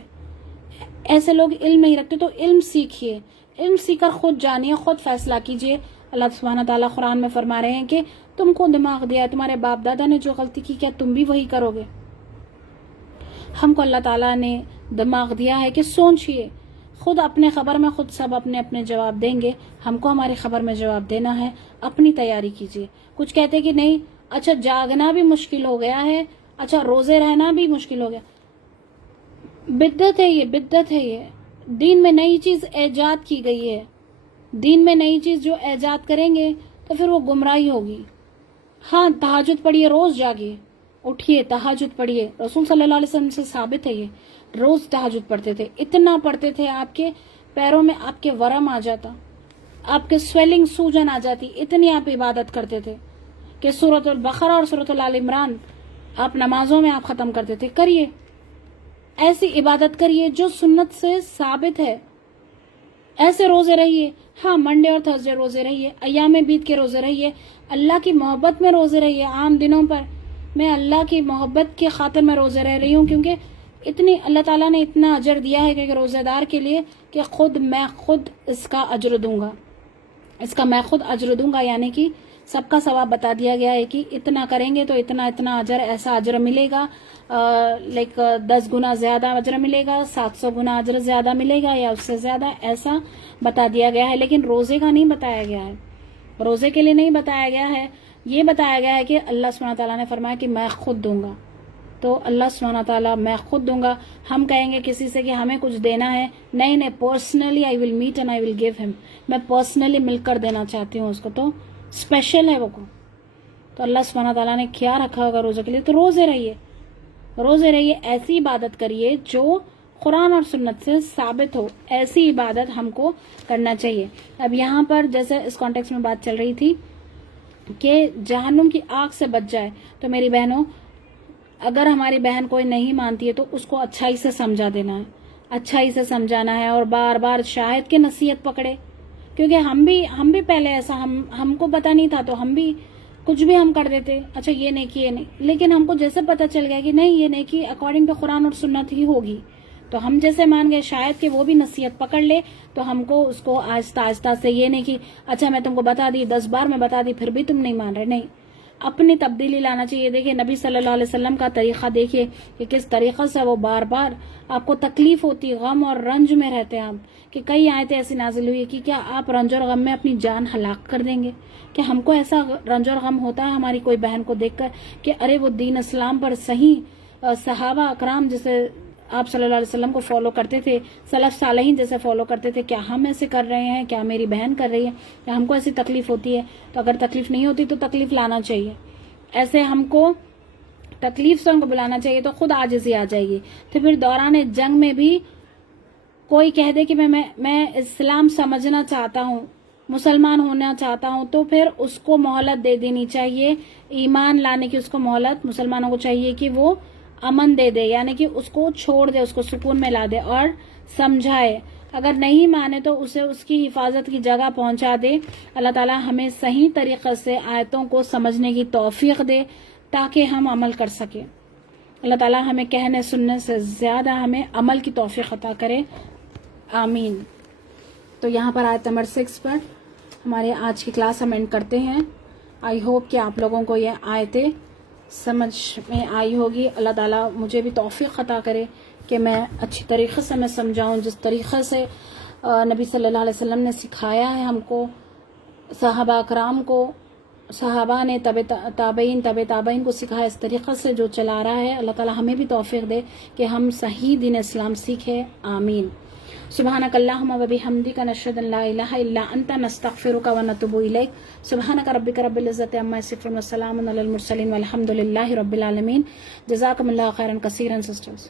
ایسے لوگ علم نہیں رکھتے تو علم سیکھیے، علم سیکھ کر خود جانیے، خود فیصلہ کیجیے۔ اللہ سبحانہ تعالیٰ قرآن میں فرما رہے ہیں کہ تم کو دماغ دیا، تمہارے باپ دادا نے جو غلطی کی کیا تم بھی وہی کرو گے؟ ہم کو اللہ تعالیٰ نے دماغ دیا ہے کہ سوچئے، خود اپنے خبر میں خود سب اپنے جواب دیں گے، ہم کو ہماری خبر میں جواب دینا ہے، اپنی تیاری کیجیے۔ کچھ کہتے کہ نہیں، اچھا جاگنا بھی مشکل ہو گیا ہے، اچھا روزے رہنا بھی مشکل ہو گیا۔ بدعت ہے یہ دین میں نئی چیز ایجاد کی گئی ہے۔ دین میں نئی چیز جو ایجاد کریں گے تو پھر وہ گمراہی ہوگی۔ ہاں تہجد پڑھیے، روز جاگیے، اٹھیے تہجد پڑھیے. رسول صلی اللہ علیہ وسلم سے ثابت ہے یہ، روز تہجد پڑھتے تھے. اتنا پڑھتے تھے آپ کے پیروں میں آپ کے ورم آ جاتا، آپ کے سویلنگ سوجن آ جاتی. اتنی آپ عبادت کرتے تھے کہ سورۃ البقرہ اور سورۃ آل عمران آپ نمازوں میں آپ ختم کرتے تھے. کریے ایسی عبادت کریے جو سنت سے ثابت ہے. ایسے روزے رہیے. ہاں منڈے اور تھرسڈے روزے رہیے، ایام بیت کے روزے رہیے، اللہ کی محبت میں روزے رہیے. عام دنوں پر میں اللہ کی محبت کی خاطر میں روزے رہ رہی ہوں، کیونکہ اتنی اللہ تعالیٰ نے اتنا اجر دیا ہے کہ روزے دار کے لیے کہ میں خود اس کا اجر دوں گا، اس کا میں خود اجر دوں گا. یعنی کہ سب کا ثواب بتا دیا گیا ہے کہ اتنا کریں گے تو اتنا اجر، ایسا اجر ملے گا، 10 گنا زیادہ اجر ملے گا، 700 گنا اجر زیادہ ملے گا یا اس سے زیادہ، ایسا بتا دیا گیا ہے. لیکن روزے کا نہیں بتایا گیا ہے، روزے کے لیے نہیں بتایا گیا ہے. یہ بتایا گیا ہے کہ اللہ سبحانہ تعالیٰ نے فرمایا کہ میں خود دوں گا. تو اللہ سبحانہ تعالیٰ میں خود دوں گا. ہم کہیں گے کسی سے کہ ہمیں کچھ دینا ہے، نہیں، personally I will meet and I will give ہم. میں پرسنلی مل کر دینا چاہتی ہوں اس کو، تو اسپیشل ہے وہ کو. تو اللہ سبحانہ تعالیٰ نے کیا رکھا ہوگا روزے کے لیے. تو روزے رہیے، ایسی عبادت کریے جو قرآن اور سنت سے ثابت ہو. ایسی عبادت ہم کو کرنا چاہیے. اب یہاں پر جیسے اس کانٹیکس میں بات چل رہی تھی کہ جہنم کی آگ سے بچ جائے، تو میری بہنوں اگر ہماری بہن کوئی نہیں مانتی ہے تو اس کو اچھائی سے سمجھا دینا ہے، اچھائی سے سمجھانا ہے، اور بار بار شاہد کی نصیحت پکڑے. کیونکہ ہم بھی پہلے ایسا ہم کو پتا نہیں تھا تو ہم بھی کچھ بھی ہم کر دیتے، اچھا یہ نیکی یہ نہیں. لیکن ہم کو جیسے پتا چل گیا کہ نہیں یہ نیکی اکارڈنگ ٹو قرآن اور سنت ہی ہوگی، تو ہم جیسے مان گئے شاید کہ وہ بھی نصیحت پکڑ لے. تو ہم کو اس کو آہستہ آہستہ سے یہ نہیں کہ اچھا میں تم کو بتا دی 10 بار میں بتا دی پھر بھی تم نہیں مان رہے. نہیں، اپنی تبدیلی لانا چاہیے. دیکھیے نبی صلی اللہ علیہ وسلم کا طریقہ دیکھیے کہ کس طریقے سے وہ بار بار آپ کو تکلیف ہوتی، غم اور رنج میں رہتے ہیں آپ، کہ کئی آیتیں ایسی نازل ہوئی کہ کیا آپ رنج اور غم میں اپنی جان ہلاک کر دیں گے؟ کہ ہم کو ایسا رنج اور غم ہوتا ہے ہماری کوئی بہن کو دیکھ کر کہ ارے وہ دین اسلام پر صحیح صحابہ اکرام جیسے آپ صلی اللہ علیہ وسلم کو فالو کرتے تھے، سلف صالحین جیسے فالو کرتے تھے، کیا ہم ایسے کر رہے ہیں؟ کیا میری بہن کر رہی ہے؟ کیا ہم کو ایسی تکلیف ہوتی ہے؟ تو اگر تکلیف نہیں ہوتی تو تکلیف لانا چاہیے. ایسے ہم کو تکلیف سے ان کو بلانا چاہیے تو خود عاجزی آ جائے گی. تو پھر دوران جنگ میں بھی کوئی کہہ دے کہ میں اسلام سمجھنا چاہتا ہوں، مسلمان ہونا چاہتا ہوں، تو پھر اس کو مہلت دے دینی چاہیے. ایمان لانے کی اس کو مہلت مسلمانوں کو چاہیے کہ وہ امن دے دے، یعنی کہ اس کو چھوڑ دے، اس کو سکون میں لا دے اور سمجھائے. اگر نہیں مانے تو اسے اس کی حفاظت کی جگہ پہنچا دے. اللہ تعالیٰ ہمیں صحیح طریقے سے آیتوں کو سمجھنے کی توفیق دے تاکہ ہم عمل کر سکیں. اللہ تعالیٰ ہمیں کہنے سننے سے زیادہ ہمیں عمل کی توفیق عطا کرے. آمین. تو یہاں پر آیت نمبر 6 پر ہمارے آج کی کلاس ہم اینڈ کرتے ہیں. آئی ہوپ کہ آپ لوگوں کو یہ آیتیں سمجھ میں آئی ہوگی. اللہ تعالیٰ مجھے بھی توفیق عطا کرے کہ میں اچھی طریقے سے میں سمجھاؤں، جس طریقے سے نبی صلی اللہ علیہ وسلم نے سکھایا ہے ہم کو، صحابہ اکرام کو، صحابہ نے تابعین کو سکھایا، اس طریقے سے جو چلا رہا ہے. اللہ تعالیٰ ہمیں بھی توفیق دے کہ ہم صحیح دین اسلام سیکھیں. آمین. سبحانک اللہم و بحمدک نشہد ان لا الہ الا انت نستغفرک و نتوب الیک. سبحانک ربک رب العزت عما یصفون و سلام علی المرسلین والحمد للہ رب العالمین. جزاکم اللہ خیرا کثیرا سسٹرز.